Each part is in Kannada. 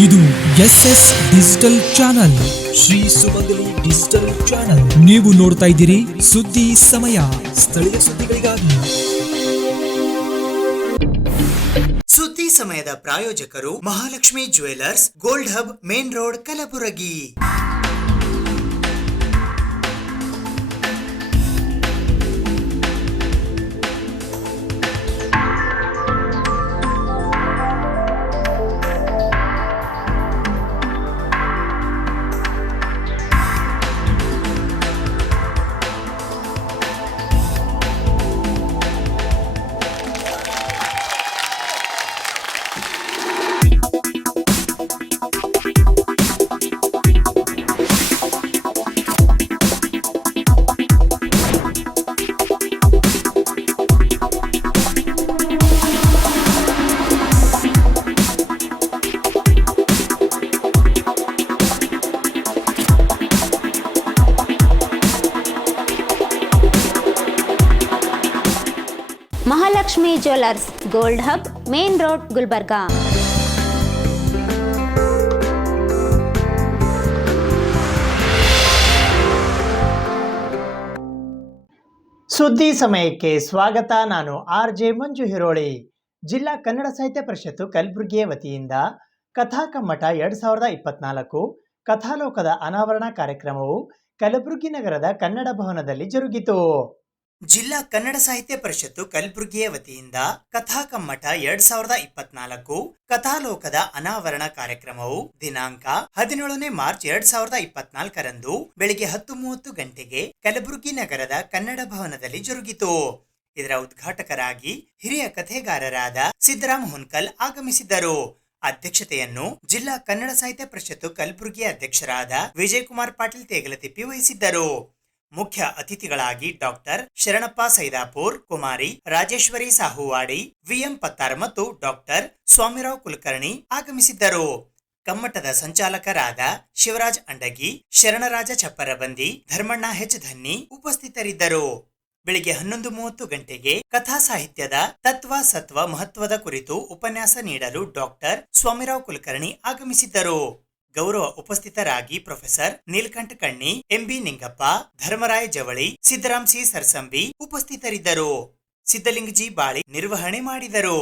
ಇದು SS ಡಿಜಿಟಲ್ ಚಾನಲ್, ಶ್ರೀ ಸುಮಂಗಲಿ ಡಿಜಿಟಲ್ ಚಾನಲ್. ನೀವು ನೋಡ್ತಾ ಇದ್ದೀರಿ ಸುದ್ದಿ ಸಮಯ, ಸ್ಥಳೀಯ ಸುದ್ದಿಗಳಿಗಾಗಿ. ಸುದ್ದಿ ಸಮಯದ ಪ್ರಾಯೋಜಕರು Mahalakshmi jewellers, gold hub, main road, Kalaburagi. Mahalakshmi jewellers, gold hub, main road, Gulbarga. ಸುದ್ದಿ ಸಮಯಕ್ಕೆ ಸ್ವಾಗತ. ನಾನು RJ ಮಂಜು ಹಿರೋಳಿ. ಜಿಲ್ಲಾ ಕನ್ನಡ ಸಾಹಿತ್ಯ ಪರಿಷತ್ತು ಕಲಬುರಗಿಯ ವತಿಯಿಂದ ಕಥಾ ಕಮ್ಮಟ 2024 ಕಥಾಲೋಕದ ಅನಾವರಣ ಕಾರ್ಯಕ್ರಮವು ಕಲಬುರಗಿ ನಗರದ ಕನ್ನಡ ಭವನದಲ್ಲಿ ಜರುಗಿತು. ಜಿಲ್ಲಾ ಕನ್ನಡ ಸಾಹಿತ್ಯ ಪರಿಷತ್ತು ಕಲಬುರಗಿಯ ವತಿಯಿಂದ ಕಥಾ ಕಮ್ಮಟ 2024 ಕಥಾಲೋಕದ ಅನಾವರಣ ಕಾರ್ಯಕ್ರಮವು ದಿನಾಂಕ 17ನೇ ಮಾರ್ಚ್ 2024 ರಂದು ಬೆಳಿಗ್ಗೆ 10:30 ಗಂಟೆಗೆ ಕಲಬುರಗಿ ನಗರದ ಕನ್ನಡ ಭವನದಲ್ಲಿ ಜರುಗಿತು. ಇದರ ಉದ್ಘಾಟಕರಾಗಿ ಹಿರಿಯ ಕಥೆಗಾರರಾದ ಸಿದ್ದರಾಮ್ ಹುನ್ಕಲ್ ಆಗಮಿಸಿದ್ದರು. ಅಧ್ಯಕ್ಷತೆಯನ್ನು ಜಿಲ್ಲಾ ಕನ್ನಡ ಸಾಹಿತ್ಯ ಪರಿಷತ್ತು ಕಲಬುರಗಿಯ ಅಧ್ಯಕ್ಷರಾದ ವಿಜಯಕುಮಾರ್ ಪಾಟೀಲ್ ತೇಗಲತಿಪ್ಪಿ ವಹಿಸಿದ್ದರು. ಮುಖ್ಯ ಅತಿಥಿಗಳಾಗಿ ಡಾಕ್ಟರ್ ಶರಣಪ್ಪ ಸೈದಾಪುರ್, ಕುಮಾರಿ ರಾಜೇಶ್ವರಿ ಸಾಹುವಾಡಿ, VM ಪತ್ತಾರ್ ಮತ್ತು ಡಾಕ್ಟರ್ ಸ್ವಾಮಿರಾವ್ ಕುಲಕರ್ಣಿ ಆಗಮಿಸಿದ್ದರು. ಕಮ್ಮಟದ ಸಂಚಾಲಕರಾದ ಶಿವರಾಜ್ ಅಂಡಗಿ, ಶರಣರಾಜ ಚಪ್ಪರಬಂದಿ, ಧರ್ಮಣ್ಣ H ಧನ್ನಿ ಉಪಸ್ಥಿತರಿದ್ದರು. ಬೆಳಿಗ್ಗೆ 11:30 ಗಂಟೆಗೆ ಕಥಾ ಸಾಹಿತ್ಯದ ತತ್ವ ಸತ್ವ ಮಹತ್ವದ ಕುರಿತು ಉಪನ್ಯಾಸ ನೀಡಲು ಡಾಕ್ಟರ್ ಸ್ವಾಮಿರಾವ್ ಕುಲಕರ್ಣಿ ಆಗಮಿಸಿದ್ದರು. ಗೌರವ ಉಪಸ್ಥಿತರಾಗಿ ಪ್ರೊಫೆಸರ್ ನೀಲಕಂಠ ಕಣ್ಣಿ, MB ನಿಂಗಪ್ಪ, ಧರ್ಮರಾಯ ಜವಳಿ, ಸಿದ್ದರಾಮ್ C ಸರ್ಸಂಬಿ ಉಪಸ್ಥಿತರಿದ್ದರು. ಸಿದ್ದಲಿಂಗಜಿ ಬಾಳಿ ನಿರ್ವಹಣೆ ಮಾಡಿದರು.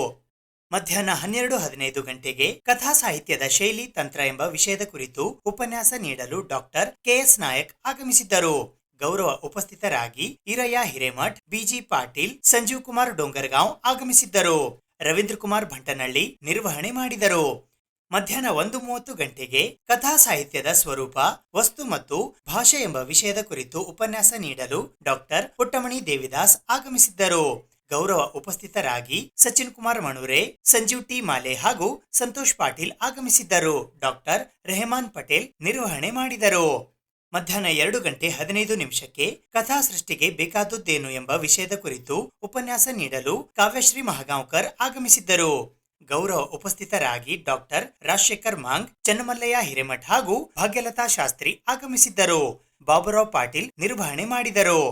ಮಧ್ಯಾಹ್ನ 12:15 ಗಂಟೆಗೆ ಕಥಾ ಸಾಹಿತ್ಯದ ಶೈಲಿ ತಂತ್ರ ಎಂಬ ವಿಷಯದ ಕುರಿತು ಉಪನ್ಯಾಸ ನೀಡಲು ಡಾಕ್ಟರ್ KS ನಾಯಕ್ ಆಗಮಿಸಿದ್ದರು. ಗೌರವ ಉಪಸ್ಥಿತರಾಗಿ ಈರಯ್ಯ ಹಿರೇಮಠ್, BG ಪಾಟೀಲ್, ಸಂಜೀವ್ ಕುಮಾರ್ ಡೋಂಗರ್ಗಾಂವ್ ಆಗಮಿಸಿದ್ದರು. ರವೀಂದ್ರ ಕುಮಾರ್ ಭಂಟನಹಳ್ಳಿ ನಿರ್ವಹಣೆ ಮಾಡಿದರು. ಮಧ್ಯಾಹ್ನ 1:30 ಗಂಟೆಗೆ ಕಥಾ ಸಾಹಿತ್ಯದ ಸ್ವರೂಪ, ವಸ್ತು ಮತ್ತು ಭಾಷೆ ಎಂಬ ವಿಷಯದ ಕುರಿತು ಉಪನ್ಯಾಸ ನೀಡಲು ಡಾಕ್ಟರ್ ಪುಟ್ಟಮಣಿ ದೇವಿದಾಸ್ ಆಗಮಿಸಿದ್ದರು. ಗೌರವ ಉಪಸ್ಥಿತರಾಗಿ ಸಚಿನ್ ಕುಮಾರ್ ಮಣೂರೆ, ಸಂಜೀವ್ T ಮಾಲೆ ಹಾಗೂ ಸಂತೋಷ್ ಪಾಟೀಲ್ ಆಗಮಿಸಿದ್ದರು. ಡಾಕ್ಟರ್ ರೆಹಮಾನ್ ಪಟೇಲ್ ನಿರ್ವಹಣೆ ಮಾಡಿದರು. ಮಧ್ಯಾಹ್ನ 2:15 ಕಥಾ ಸೃಷ್ಟಿಗೆ ಬೇಕಾದದ್ದೇನು ಎಂಬ ವಿಷಯದ ಕುರಿತು ಉಪನ್ಯಾಸ ನೀಡಲು ಕಾವ್ಯಶ್ರೀ ಮಹಗಾಂವ್ಕರ್ ಆಗಮಿಸಿದ್ದರು. ಗೌರವ ಉಪಸ್ಥಿತರಾಗಿ ಡಾಕ್ಟರ್ ರಾಜಶೇಖರ್ ಮಾಂಗ್, ಚನ್ನಮಲ್ಲಯ್ಯ ಹಿರೇಮಠ್ ಹಾಗೂ ಭಾಗ್ಯಲತಾ ಶಾಸ್ತ್ರಿ ಆಗಮಿಸಿದ್ದರು. ಬಾಬುರಾವ್ ಪಾಟೀಲ್ ನಿರ್ವಹಣೆ ಮಾಡಿದರು.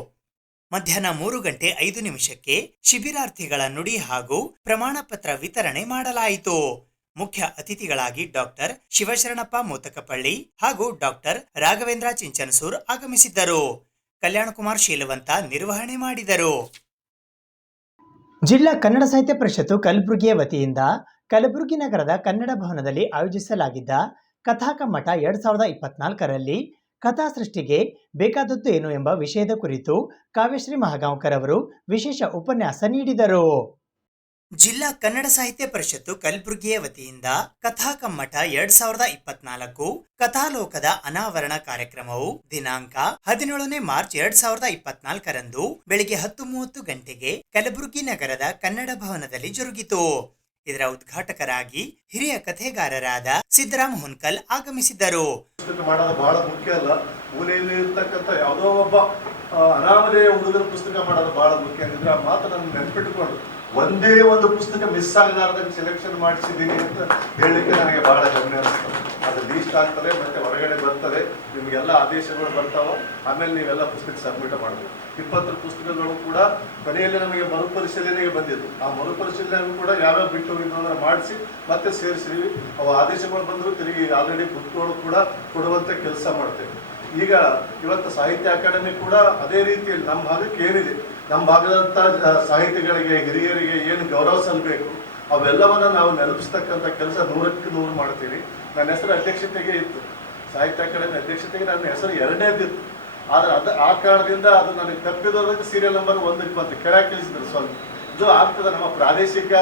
ಮಧ್ಯಾಹ್ನ 3:05 ಶಿಬಿರಾರ್ಥಿಗಳ ನುಡಿ ಹಾಗೂ ಪ್ರಮಾಣ ಪತ್ರ ವಿತರಣೆ ಮಾಡಲಾಯಿತು. ಮುಖ್ಯ ಅತಿಥಿಗಳಾಗಿ ಡಾಕ್ಟರ್ ಶಿವಶರಣಪ್ಪ ಮೋತಕಪಳ್ಳಿ ಹಾಗೂ ಡಾಕ್ಟರ್ ರಾಘವೇಂದ್ರ ಚಿಂಚನಸೂರ್ ಆಗಮಿಸಿದ್ದರು. ಕಲ್ಯಾಣಕುಮಾರ್ ಶೀಲವಂತ ನಿರ್ವಹಣೆ ಮಾಡಿದರು. ಜಿಲ್ಲಾ ಕನ್ನಡ ಸಾಹಿತ್ಯ ಪರಿಷತ್ತು ಕಲಬುರಗಿಯ ವತಿಯಿಂದ ಕಲಬುರಗಿ ನಗರದ ಕನ್ನಡ ಭವನದಲ್ಲಿ ಆಯೋಜಿಸಲಾಗಿದ್ದ ಕಥಾ ಕಮ್ಮಟ 2024 ರಲ್ಲಿ ಕಥಾ ಸೃಷ್ಟಿಗೆ ಬೇಕಾದದ್ದು ಏನು ಎಂಬ ವಿಷಯದ ಕುರಿತು ಕಾವ್ಯಶ್ರೀ ಮಹಗಾಂವ್ಕರ್ ಅವರು ವಿಶೇಷ ಉಪನ್ಯಾಸ ನೀಡಿದರು. ಜಿಲ್ಲಾ ಕನ್ನಡ ಸಾಹಿತ್ಯ ಪರಿಷತ್ತು ಕಲಬುರಗಿಯ ವತಿಯಿಂದ ಕಥಾ ಕಮ್ಮಟ 2024 ಕಥಾಲೋಕದ ಅನಾವರಣ ಕಾರ್ಯಕ್ರಮವು ದಿನಾಂಕ 17ನೇ ಮಾರ್ಚ್ 2024 ರಂದು ಬೆಳಿಗ್ಗೆ 10:30 ಗಂಟೆಗೆ ಕಲಬುರಗಿ ನಗರದ ಕನ್ನಡ ಭವನದಲ್ಲಿ ಜರುಗಿತು. ಇದರ ಉದ್ಘಾಟಕರಾಗಿ ಹಿರಿಯ ಕಥೆಗಾರರಾದ ಸಿದ್ದರಾಮ್ ಹುನ್ಕಲ್ ಆಗಮಿಸಿದ್ದರು. ಮಾಡೋದು ಬಹಳ ಮುಖ್ಯ ಅಲ್ಲ, ಮೂಲೆಯಲ್ಲಿ ಇರ್ತಕ್ಕಂಥ ಯಾವುದೋ ಒಬ್ಬ ಅನಾಮಧೇಯ ಹುಡುಗರ ಪುಸ್ತಕ ಮಾಡೋದು ಬಹಳ ಮುಖ್ಯ ಆಗಿದ್ರೆ ಆ ಮಾತು ನನ್ನ ನೆನಪಿಟ್ಟುಕೊಂಡು ಒಂದೇ ಒಂದು ಪುಸ್ತಕ ಮಿಸ್ ಆಗಲಾರ್ದಂಗೆ ಸೆಲೆಕ್ಷನ್ ಮಾಡಿಸಿದ್ದೀನಿ ಅಂತ ಹೇಳಲಿಕ್ಕೆ ನನಗೆ ಬಹಳ ಹೆಮ್ಮೆ ಅನಿಸ್ತದೆ. ಅದು ಲೀಸ್ಟ್ ಆಗ್ತದೆ ಮತ್ತು ಹೊರಗಡೆ ಬರ್ತದೆ, ನಿಮಗೆಲ್ಲ ಆದೇಶಗಳು ಬರ್ತಾವೆ. ಆಮೇಲೆ ನೀವೆಲ್ಲ ಪುಸ್ತಕ ಸಬ್ಮಿಟ್ ಮಾಡಬೇಕು. 20 ಪುಸ್ತಕಗಳು ಕೂಡ ಕೊನೆಯಲ್ಲಿ ನಮಗೆ ಮರುಪರಿಶೀಲನೆಗೆ ಬಂದಿದ್ದು. ಆ ಮರುಪರಿಶೀಲನೆ ಕೂಡ ಯಾವ್ಯಾವ ಬಿಟ್ಟು ಹೋಗಿದ್ದು ಅಂದ್ರೆ ಮಾಡಿಸಿ ಮತ್ತೆ ಸೇರಿಸಿದ್ವಿ. ಅವು ಆದೇಶಗಳು ಬಂದರೂ ತಿರುಗಿ ಆಲ್ರೆಡಿ ಬುಕ್ಗಳು ಕೂಡ ಕೊಡುವಂಥ ಕೆಲಸ ಮಾಡ್ತೇವೆ. ಈಗ ಇವತ್ತು ಸಾಹಿತ್ಯ ಅಕಾಡೆಮಿ ಕೂಡ ಅದೇ ರೀತಿಯಲ್ಲಿ ನಮ್ಮ ಭಾಗಕ್ಕೆ ಏನಿದೆ, ನಮ್ಮ ಭಾಗದಂಥ ಸಾಹಿತಿಗಳಿಗೆ, ಹಿರಿಯರಿಗೆ ಏನು ಗೌರವ ಸಲ್ಲಬೇಕು ಅವೆಲ್ಲವನ್ನು ನಾವು ನೆನಪಿಸ್ತಕ್ಕಂಥ ಕೆಲಸ 100ಕ್ಕೆ 100 ಮಾಡ್ತೀವಿ. ನನ್ನ ಹೆಸರು ಅಧ್ಯಕ್ಷತೆಗೆ ಇತ್ತು, ಸಾಹಿತ್ಯ ಅಕಾಡೆಮಿ ಅಧ್ಯಕ್ಷತೆಗೆ ನನ್ನ ಹೆಸರು 2ನೇದಿತ್ತು. ಆದರೆ ಆ ಕಾರಣದಿಂದ ಅದು ನನಗೆ ತಪ್ಪಿದೋದಕ್ಕೆ ಸೀರಿಯಲ್ ನಂಬರ್ 1ಕ್ಕೆ ಬಂತು. ಕೆಳಗೆ ಇಳಿಸಿದ್ರು ಸ್ವಲ್ಪ. ಇದು ಆಗ್ತದೆ ನಮ್ಮ ಪ್ರಾದೇಶಿಕ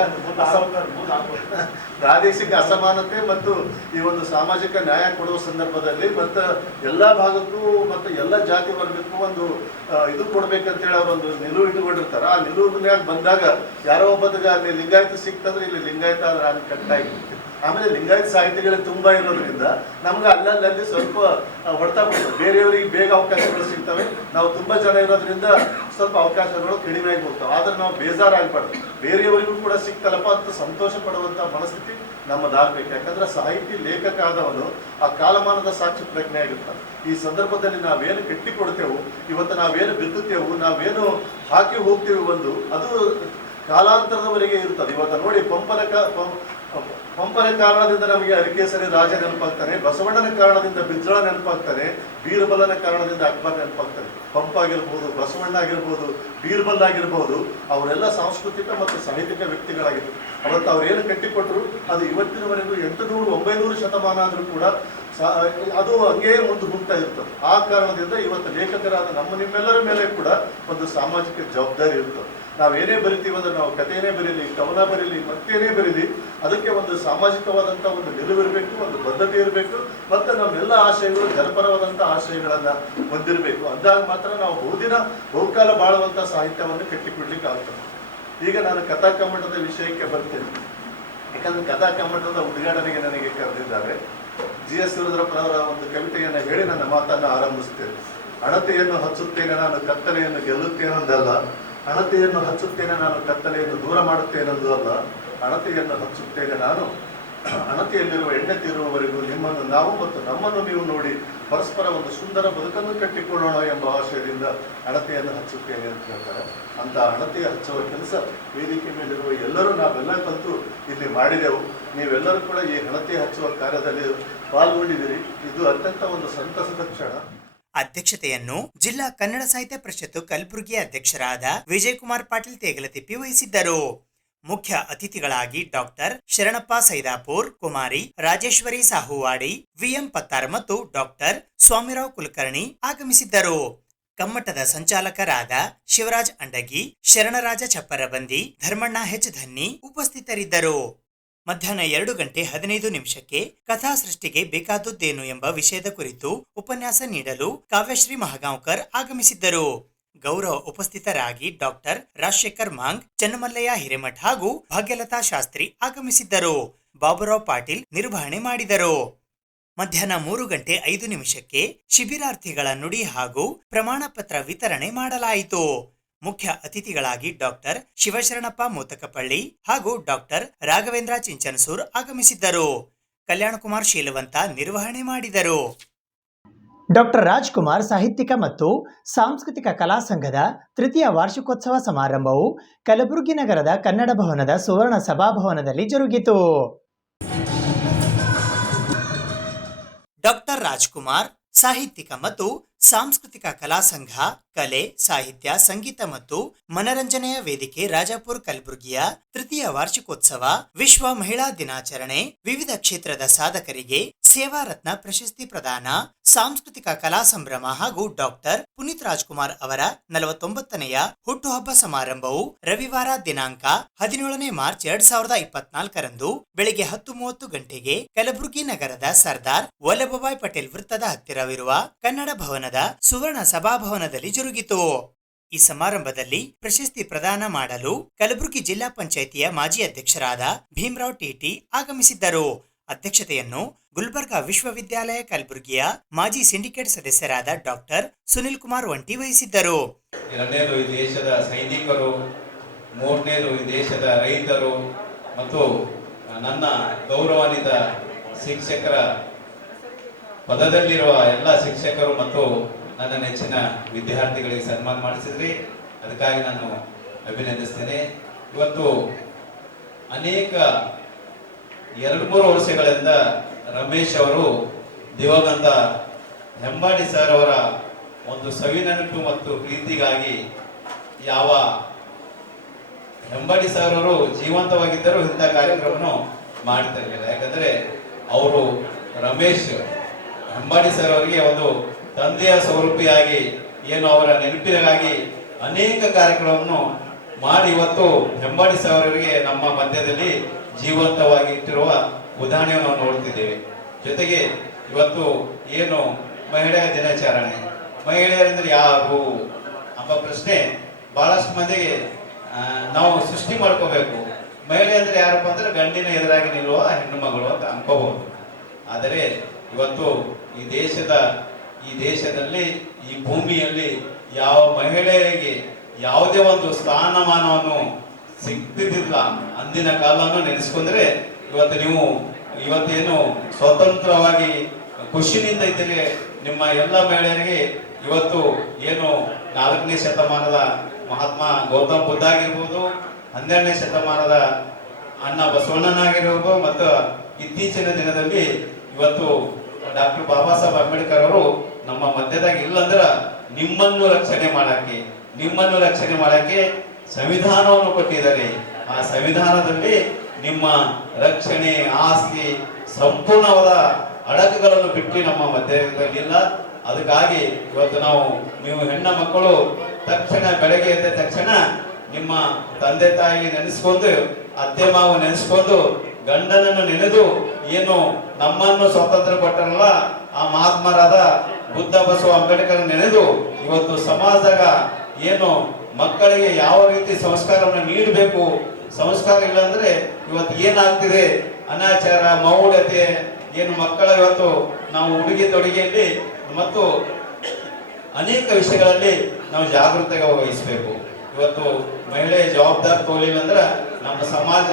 ಅಸಮಾನತೆ ಮತ್ತು ಈ ಒಂದು ಸಾಮಾಜಿಕ ನ್ಯಾಯ ಕೊಡುವ ಸಂದರ್ಭದಲ್ಲಿ ಮತ್ತು ಎಲ್ಲ ಭಾಗಕ್ಕೂ ಮತ್ತು ಎಲ್ಲ ಜಾತಿ ವರ್ಗಕ್ಕೂ ಒಂದು ಇದು ಕೊಡ್ಬೇಕಂತೇಳಿ ಅವರೊಂದು ನಿಲುವು ಇಟ್ಟುಕೊಂಡಿರ್ತಾರೆ. ಆ ನಿಲುವಿನಾಗ ಬಂದಾಗ ಯಾರೋ ಒಬ್ಬದಾಗ ಅಲ್ಲಿ ಲಿಂಗಾಯತ ಸಿಕ್ತಂದ್ರೆ ಇಲ್ಲಿ ಲಿಂಗಾಯತ ಆದ್ರೆ ಅಲ್ಲಿ ಕಟ್ಟಾಗಿರುತ್ತೆ. ಆಮೇಲೆ ಲಿಂಗಾಯತ ಸಾಹಿತಿಗಳು ತುಂಬ ಇರೋದ್ರಿಂದ ನಮ್ಗೆ ಅಲ್ಲಲ್ಲಿ ಸ್ವಲ್ಪ ಹೊಡ್ತಾ ಬಿಡ್ತದೆ. ಬೇರೆಯವರಿಗೆ ಬೇಗ ಅವಕಾಶಗಳು ಸಿಗ್ತವೆ, ನಾವು ತುಂಬ ಜನ ಇರೋದ್ರಿಂದ ಸ್ವಲ್ಪ ಅವಕಾಶಗಳು ಕಡಿಮೆ ಆಗಿ ಹೋಗ್ತವೆ. ಆದರೆ ನಾವು ಬೇಜಾರಾಗಬಾರ್ದು, ಬೇರೆಯವರಿಗೂ ಕೂಡ ಸಿಕ್ತಲ್ಲಪ್ಪ ಅಂತ ಸಂತೋಷ ಪಡುವಂಥ ಮನಸ್ಥಿತಿ ನಮ್ಮದಾಗಬೇಕು. ಯಾಕಂದ್ರೆ ಸಾಹಿತಿ ಲೇಖಕ ಆದವನು ಆ ಕಾಲಮಾನದ ಸಾಕ್ಷಿ ಪ್ರಜ್ಞೆ ಆಗಿರ್ತಾನೆ. ಈ ಸಂದರ್ಭದಲ್ಲಿ ನಾವೇನು ಕಟ್ಟಿಕೊಡ್ತೇವೆ, ಇವತ್ತು ನಾವೇನು ಬಿತ್ತುತ್ತೇವೆ, ನಾವೇನು ಹಾಕಿ ಹೋಗ್ತೇವೆ, ಅದು ಕಾಲಾಂತರದವರೆಗೆ ಇರ್ತದೆ. ಇವತ್ತು ನೋಡಿ ಪಂಪನ ಕಾರಣದಿಂದ ನಮಗೆ ಅರಿಕೇಸರಿ ರಾಜ ನೆನಪಾಗ್ತಾನೆ, ಬಸವಣ್ಣನ ಕಾರಣದಿಂದ ಬಿಜ್ಜಳ ನೆನಪಾಗ್ತಾನೆ, ಬೀರ್ಬಲನ ಕಾರಣದಿಂದ ಅಕ್ಬರ್ ನೆನಪಾಗ್ತಾನೆ. ಪಂಪ ಆಗಿರ್ಬೋದು, ಬಸವಣ್ಣ ಆಗಿರ್ಬೋದು, ಬೀರ್ಬಲ್ ಆಗಿರ್ಬೋದು, ಅವರೆಲ್ಲ ಸಾಂಸ್ಕೃತಿಕ ಮತ್ತು ಸಾಹಿತ್ಯಿಕ ವ್ಯಕ್ತಿಗಳಾಗಿದ್ದರು. ಅವತ್ತು ಅವ್ರೇನು ಕಟ್ಟಿಕೊಟ್ರು ಅದು ಇವತ್ತಿನವರೆಗೂ 800-900 ಶತಮಾನ ಆದರೂ ಕೂಡ ಅದು ಹಂಗೇ ಮುಂದೆ ಹೋಗ್ತಾ ಇರ್ತದೆ. ಆ ಕಾರಣದಿಂದ ಇವತ್ತು ಲೇಖಕರಾದ ನಿಮ್ಮೆಲ್ಲರ ಮೇಲೆ ಕೂಡ ಒಂದು ಸಾಮಾಜಿಕ ಜವಾಬ್ದಾರಿ ಇರ್ತದೆ. ನಾವೇನೇ ಬರಿತೀವಿ ಅಂದ್ರೆ ನಾವು ಕಥೆಯೇ ಬರೀಲಿ, ಕವನ ಬರೀಲಿ, ಮತ್ತೇನೇ ಬರೀಲಿ, ಅದಕ್ಕೆ ಒಂದು ಸಾಮಾಜಿಕವಾದಂಥ ಒಂದು ನಿಲುವಿರಬೇಕು, ಒಂದು ಬದ್ಧತೆ ಇರಬೇಕು, ಮತ್ತು ನಮ್ಮೆಲ್ಲ ಆಶಯಗಳು ಜನಪರವಾದಂಥ ಆಶಯಗಳನ್ನು ಹೊಂದಿರಬೇಕು. ಅಂದಾಗ ಮಾತ್ರ ನಾವು ಬಹುಕಾಲ ಬಾಳುವಂಥ ಸಾಹಿತ್ಯವನ್ನು ಕಟ್ಟಿಕೊಡ್ಲಿಕ್ಕೆ ಆಗ್ತದೆ. ಈಗ ನಾನು ಕಥಾ ಕಮ್ಮಟದ ವಿಷಯಕ್ಕೆ ಬರ್ತೇನೆ. ಯಾಕಂದ್ರೆ ಕಥಾ ಕಮ್ಮಟದ ಉದ್ಘಾಟನೆಗೆ ನನಗೆ ಕರೆದಿದ್ದಾರೆ. GS ಶಿವರುದ್ರಪ್ಪನವರ ಒಂದು ಕವಿತೆಯನ್ನು ಹೇಳಿ ನನ್ನ ಮಾತನ್ನು ಆರಂಭಿಸ್ತೇನೆ. ಅಣತೆಯನ್ನು ಹಚ್ಚುತ್ತೇನೆ ನಾನು ಕತ್ತಲೆಯನ್ನು ಗೆಲ್ಲುತ್ತೇನೊಂದಲ್ಲ, ಅಣತೆಯನ್ನು ಹಚ್ಚುತ್ತೇನೆ ನಾನು ಕತ್ತಲೆಯನ್ನು ದೂರ ಮಾಡುತ್ತೇನೆಂದು ಅಲ್ಲ, ಅಣತೆಯನ್ನು ಹಚ್ಚುತ್ತೇನೆ ನಾನು ಅಣತೆಯಲ್ಲಿರುವ ಎಣ್ಣೆ ತೀರುವವರೆಗೂ ನಿಮ್ಮನ್ನು ನಾವು ಮತ್ತು ನಮ್ಮನ್ನು ನೀವು ನೋಡಿ ಪರಸ್ಪರ ಒಂದು ಸುಂದರ ಬದುಕನ್ನು ಕಟ್ಟಿಕೊಳ್ಳೋಣ ಎಂಬ ಆಶಯದಿಂದ ಅಣತೆಯನ್ನು ಹಚ್ಚುತ್ತೇನೆ ಅಂತ ಹೇಳ್ತಾರೆ. ಅಂತ ಅಣತೆ ಹಚ್ಚುವ ಕೆಲಸ ವೇದಿಕೆ ಮೇಲಿರುವ ಎಲ್ಲರೂ ನಾವೆಲ್ಲ ಕಲಿತು ಇಲ್ಲಿ ಮಾಡಿದೆವು. ನೀವೆಲ್ಲರೂ ಕೂಡ ಈ ಅಣತೆ ಹಚ್ಚುವ ಕಾರ್ಯದಲ್ಲಿ ಪಾಲ್ಗೊಂಡಿದ್ದೀರಿ. ಇದು ಅತ್ಯಂತ ಒಂದು ಸಂತಸದ ಕ್ಷಣ. ಅಧ್ಯಕ್ಷತೆಯನ್ನು ಜಿಲ್ಲಾ ಕನ್ನಡ ಸಾಹಿತ್ಯ ಪರಿಷತ್ತು ಕಲಬುರಗಿ ಅಧ್ಯಕ್ಷರಾದ ವಿಜಯಕುಮಾರ್ ಪಾಟೀಲ್ ತೇಗಲತಿಪ್ಪಿ ವಹಿಸಿದ್ದರು. ಮುಖ್ಯ ಅತಿಥಿಗಳಾಗಿ ಡಾಕ್ಟರ್ ಶರಣಪ್ಪ ಸೈದಾಪುರ್, ಕುಮಾರಿ ರಾಜೇಶ್ವರಿ ಸಾಹುವಾಡಿ, ವಿಎಂ ಪತ್ತಾರ್ ಮತ್ತು ಡಾಕ್ಟರ್ ಸ್ವಾಮಿರಾವ್ ಕುಲಕರ್ಣಿ ಆಗಮಿಸಿದ್ದರು. ಕಮ್ಮಟದ ಸಂಚಾಲಕರಾದ ಶಿವರಾಜ್ ಅಂಡಗಿ, ಶರಣರಾಜ ಚಪ್ಪರಬಂದಿ, ಧರ್ಮಣ್ಣ ಹೆಚ್ ಧನ್ನಿ ಉಪಸ್ಥಿತರಿದ್ದರು. ಮಧ್ಯಾಹ್ನ 2:15 ಕಥಾ ಸೃಷ್ಟಿಗೆ ಬೇಕಾದದ್ದೇನು ಎಂಬ ವಿಷಯದ ಕುರಿತು ಉಪನ್ಯಾಸ ನೀಡಲು ಕಾವ್ಯಶ್ರೀ ಮಹಗಾಂವ್ಕರ್ ಆಗಮಿಸಿದ್ದರು. ಗೌರವ ಉಪಸ್ಥಿತರಾಗಿ ಡಾಕ್ಟರ್ ರಾಜಶೇಖರ್ ಮಾಂಗ್, ಚನ್ನಮಲ್ಲಯ್ಯ ಹಿರೇಮಠ್ ಹಾಗೂ ಭಾಗ್ಯಲತಾ ಶಾಸ್ತ್ರಿ ಆಗಮಿಸಿದ್ದರು. ಬಾಬುರಾವ್ ಪಾಟೀಲ್ ನಿರ್ವಹಣೆ ಮಾಡಿದರು. ಮಧ್ಯಾಹ್ನ 3:05 ಶಿಬಿರಾರ್ಥಿಗಳ ನುಡಿ ಹಾಗೂ ಪ್ರಮಾಣ ಪತ್ರ ವಿತರಣೆ ಮಾಡಲಾಯಿತು. ಮುಖ್ಯ ಅತಿಥಿಗಳಾಗಿ ಡಾಕ್ಟರ್ ಶಿವಶರಣಪ್ಪ ಮೋತಕಪಳ್ಳಿ ಹಾಗೂ ಡಾಕ್ಟರ್ ರಾಘವೇಂದ್ರ ಚಿಂಚನಸೂರ್ ಆಗಮಿಸಿದ್ದರು. ಕಲ್ಯಾಣಕುಮಾರ್ ಶೀಲವಂತ ನಿರ್ವಹಣೆ ಮಾಡಿದರು. ಡಾಕ್ಟರ್ ರಾಜ್ಕುಮಾರ್ ಸಾಹಿತ್ಯಿಕ ಮತ್ತು ಸಾಂಸ್ಕೃತಿಕ ಕಲಾ ಸಂಘದ 3ಯ ವಾರ್ಷಿಕೋತ್ಸವ ಸಮಾರಂಭವು ಕಲಬುರಗಿ ನಗರದ ಕನ್ನಡ ಭವನದ ಸುವರ್ಣ ಸಭಾಭವನದಲ್ಲಿ ಜರುಗಿತು. ಡಾಕ್ಟರ್ ರಾಜ್ಕುಮಾರ್ ಸಾಹಿತ್ಯಿಕ ಮತ್ತು ಸಾಂಸ್ಕೃತಿಕ ಕಲಾ ಸಂಘ, ಕಲೆ, ಸಾಹಿತ್ಯ, ಸಂಗೀತ ಮತ್ತು ಮನರಂಜನೆಯ ವೇದಿಕೆ ರಾಜಾಪುರ್ ಕಲಬುರಗಿಯ 3ಯ ವಾರ್ಷಿಕೋತ್ಸವ, ವಿಶ್ವ ಮಹಿಳಾ ದಿನಾಚರಣೆ, ವಿವಿಧ ಕ್ಷೇತ್ರದ ಸಾಧಕರಿಗೆ ಸೇವಾ ರತ್ನ ಪ್ರಶಸ್ತಿ ಪ್ರದಾನ, ಸಾಂಸ್ಕೃತಿಕ ಕಲಾ ಸಂಭ್ರಮ ಹಾಗೂ ಡಾಕ್ಟರ್ ಪುನೀತ್ ರಾಜ್ಕುಮಾರ್ ಅವರ 49ನೆಯ ಹುಟ್ಟುಹಬ್ಬ ಸಮಾರಂಭವು ರವಿವಾರ ದಿನಾಂಕ 17 ಮಾರ್ಚ್ 2024ರಂದು ಬೆಳಗ್ಗೆ 10:30 ಕಲಬುರಗಿ ನಗರದ ಸರ್ದಾರ್ ವಲ್ಲಭಭಾಯ್ ಪಟೇಲ್ ವೃತ್ತದ ಹತ್ತಿರವಿರುವ ಕನ್ನಡ ಭವನದ ಸುವರ್ಣ ಸಭಾಭವನದಲ್ಲಿ ಜರುಗಿತು. ಈ ಸಮಾರಂಭದಲ್ಲಿ ಪ್ರಶಸ್ತಿ ಪ್ರದಾನ ಮಾಡಲು ಕಲಬುರಗಿ ಜಿಲ್ಲಾ ಪಂಚಾಯಿತಿಯ ಮಾಜಿ ಅಧ್ಯಕ್ಷರಾದ ಭೀಮರಾವ್ ಟಿಟಿ ಆಗಮಿಸಿದ್ದರು. ಅಧ್ಯಕ್ಷತೆಯನ್ನು ಗುಲ್ಬರ್ಗಾ ವಿಶ್ವವಿದ್ಯಾಲಯ ಕಲಬುರಗಿಯ ಮಾಜಿ ಸಿಂಡಿಕೇಟ್ ಸದಸ್ಯರಾದ ಡಾಕ್ಟರ್ ಸುನಿಲ್ ಕುಮಾರ್ ವಂಟಿ ವಹಿಸಿದ್ದರು. 2ನೇದು ಈ ದೇಶದ ಸೈನಿಕರು, 3ನೇದು ಈ ದೇಶದ ರೈತರು ಮತ್ತು ನನ್ನ ಗೌರವಾನ್ವಿತ ಶಿಕ್ಷಕರ ಪದದಲ್ಲಿರುವ ಎಲ್ಲ ಶಿಕ್ಷಕರು ಮತ್ತು ನನ್ನ ನೆಚ್ಚಿನ ವಿದ್ಯಾರ್ಥಿಗಳಿಗೆ ಸನ್ಮಾನ ಮಾಡಿಸಿದ್ರಿ, ಅದಕ್ಕಾಗಿ ನಾನು ಅಭಿನಂದಿಸ್ತೇನೆ. ಇವತ್ತು ಅನೇಕ 2-3 ವರ್ಷಗಳಿಂದ ರಮೇಶ್ ಅವರು ದಿವಂಗತ ಹೆಂಬಾಡಿ ಸರ್ ಅವರ ಒಂದು ಸವಿನೆನಪು ಮತ್ತು ಪ್ರೀತಿಗಾಗಿ ಯಾವ ಹೆಂಬಾಡಿ ಸರ್ ಅವರು ಜೀವಂತವಾಗಿದ್ದರೂ ಇಂಥ ಕಾರ್ಯಕ್ರಮವನ್ನು ಮಾಡ್ತಾ ಇರಲಿಲ್ಲ. ಯಾಕಂದ್ರೆ ಅವರು ರಮೇಶ್ ಹೆಂಬಾಡಿ ಸರ್ ಅವರಿಗೆ ಒಂದು ತಂದೆಯ ಸ್ವರೂಪಿಯಾಗಿ ಏನು ಅವರ ನೆನಪಿಗಾಗಿ ಅನೇಕ ಕಾರ್ಯಕ್ರಮವನ್ನು ಮಾಡಿ ಇವತ್ತು ಹೆಂಬಾಡಿ ಸರ್ ಅವರಿಗೆ ನಮ್ಮ ಮಧ್ಯದಲ್ಲಿ ಜೀವಂತವಾಗಿ ಇಟ್ಟಿರುವ ಉದಾಹರಣೆಯನ್ನು ನಾವು ನೋಡ್ತಿದ್ದೇವೆ. ಜೊತೆಗೆ ಇವತ್ತು ಏನು ಮಹಿಳೆಯ ದಿನಾಚರಣೆ, ಮಹಿಳೆಯರೆಂದ್ರೆ ಯಾರು ಎಂಬ ಪ್ರಶ್ನೆ ಬಹಳಷ್ಟು ಮಂದಿಗೆ ನಾವು ಸೃಷ್ಟಿ ಮಾಡ್ಕೋಬೇಕು. ಮಹಿಳೆ ಅಂದ್ರೆ ಯಾರಪ್ಪ ಅಂದ್ರೆ ಗಂಡಿನ ಎದುರಾಗಿ ನಿಲ್ಲುವ ಹೆಣ್ಣು ಮಗಳು ಅಂತ ಅನ್ಕೋಬಹುದು. ಆದರೆ ಇವತ್ತು ಈ ದೇಶದಲ್ಲಿ ಈ ಭೂಮಿಯಲ್ಲಿ ಯಾವ ಮಹಿಳೆಯರಿಗೆ ಯಾವುದೇ ಒಂದು ಸ್ಥಾನಮಾನವನ್ನು ಸಿಗ್ತಿದ್ದಿಲ್ಲ. ಅಂದಿನ ಕಾಲವನ್ನು ನೆನೆಸ್ಕೊಂಡ್ರೆ ಇವತ್ತೇನು ಸ್ವತಂತ್ರವಾಗಿ ಖುಷಿನಿಂದ ಇದ್ದೀರಿ. ನಿಮ್ಮ ಎಲ್ಲ ಮಹಿಳೆಯರಿಗೆ ಇವತ್ತು ಏನು 4ನೇ ಶತಮಾನದ ಮಹಾತ್ಮ ಗೌತಮ ಬುದ್ಧ ಆಗಿರ್ಬೋದು, 12ನೇ ಶತಮಾನದ ಅಣ್ಣ ಬಸವಣ್ಣನಾಗಿರ್ಬೋದು, ಮತ್ತು ಇತ್ತೀಚಿನ ದಿನದಲ್ಲಿ ಇವತ್ತು ಡಾಕ್ಟರ್ ಬಾಬಾ ಸಾಹೇಬ್ ಅಂಬೇಡ್ಕರ್ ಅವರು ನಮ್ಮ ಮಧ್ಯದಾಗ ಇಲ್ಲಂದ್ರ ನಿಮ್ಮನ್ನು ರಕ್ಷಣೆ ಮಾಡಕ್ಕೆ ಸಂವಿಧಾನವನ್ನು ಕೊಟ್ಟಿದ್ದಾರೆ. ಆ ಸಂವಿಧಾನದಲ್ಲಿ ನಿಮ್ಮ ರಕ್ಷಣೆ, ಆಸ್ತಿ, ಸಂಪೂರ್ಣವಾದ ಅಡಕುಗಳನ್ನು ಬಿಟ್ಟು ನಮ್ಮ ಮಧ್ಯದಲ್ಲಿಲ್ಲ. ಅದಕ್ಕಾಗಿ ಇವತ್ತು ನೀವು ಹೆಣ್ಣ ಮಕ್ಕಳು ತಕ್ಷಣ ಬೆಳಗ್ಗೆ ಎದ್ದ ತಕ್ಷಣ ನಿಮ್ಮ ತಂದೆ ತಾಯಿ ನೆನೆಸ್ಕೊಂಡು, ಅತ್ತೆ ಮಾವು ನೆನೆಸ್ಕೊಂಡು, ಗಂಡನನ್ನು ನೆನೆದು ಏನು ನಮ್ಮನ್ನು ಸ್ವಾತಂತ್ರ್ಯ ಕೊಟ್ಟರಲ್ಲ ಆ ಮಹಾತ್ಮರಾದ ಬುದ್ಧ ಬಸವ ಅಂಬೇಡ್ಕರ್ ನೆನೆದು ಇವತ್ತು ಸಮಾಜದಾಗ ಏನು ಮಕ್ಕಳಿಗೆ ಯಾವ ರೀತಿ ಸಂಸ್ಕಾರವನ್ನು ನೀಡಬೇಕು, ಸಂಸ್ಕಾರ ಇಲ್ಲ ಅಂದ್ರೆ ಇವತ್ತು ಏನಾಗ್ತಿದೆ, ಅನಾಚಾರ, ಮೌಢ್ಯತೆ, ಏನು ಮಕ್ಕಳ ಇವತ್ತು ನಾವು ಉಡುಗೆ ತೊಡುಗೆಯಲ್ಲಿ ಮತ್ತು ಅನೇಕ ವಿಷಯಗಳಲ್ಲಿ ನಾವು ಜಾಗೃತಿಗೆ ವಹಿಸಬೇಕು. ಇವತ್ತು ಮಹಿಳೆ ಜವಾಬ್ದಾರಿ ತೋಲಿಲ್ಲ ಅಂದ್ರೆ ನಮ್ಮ ಸಮಾಜ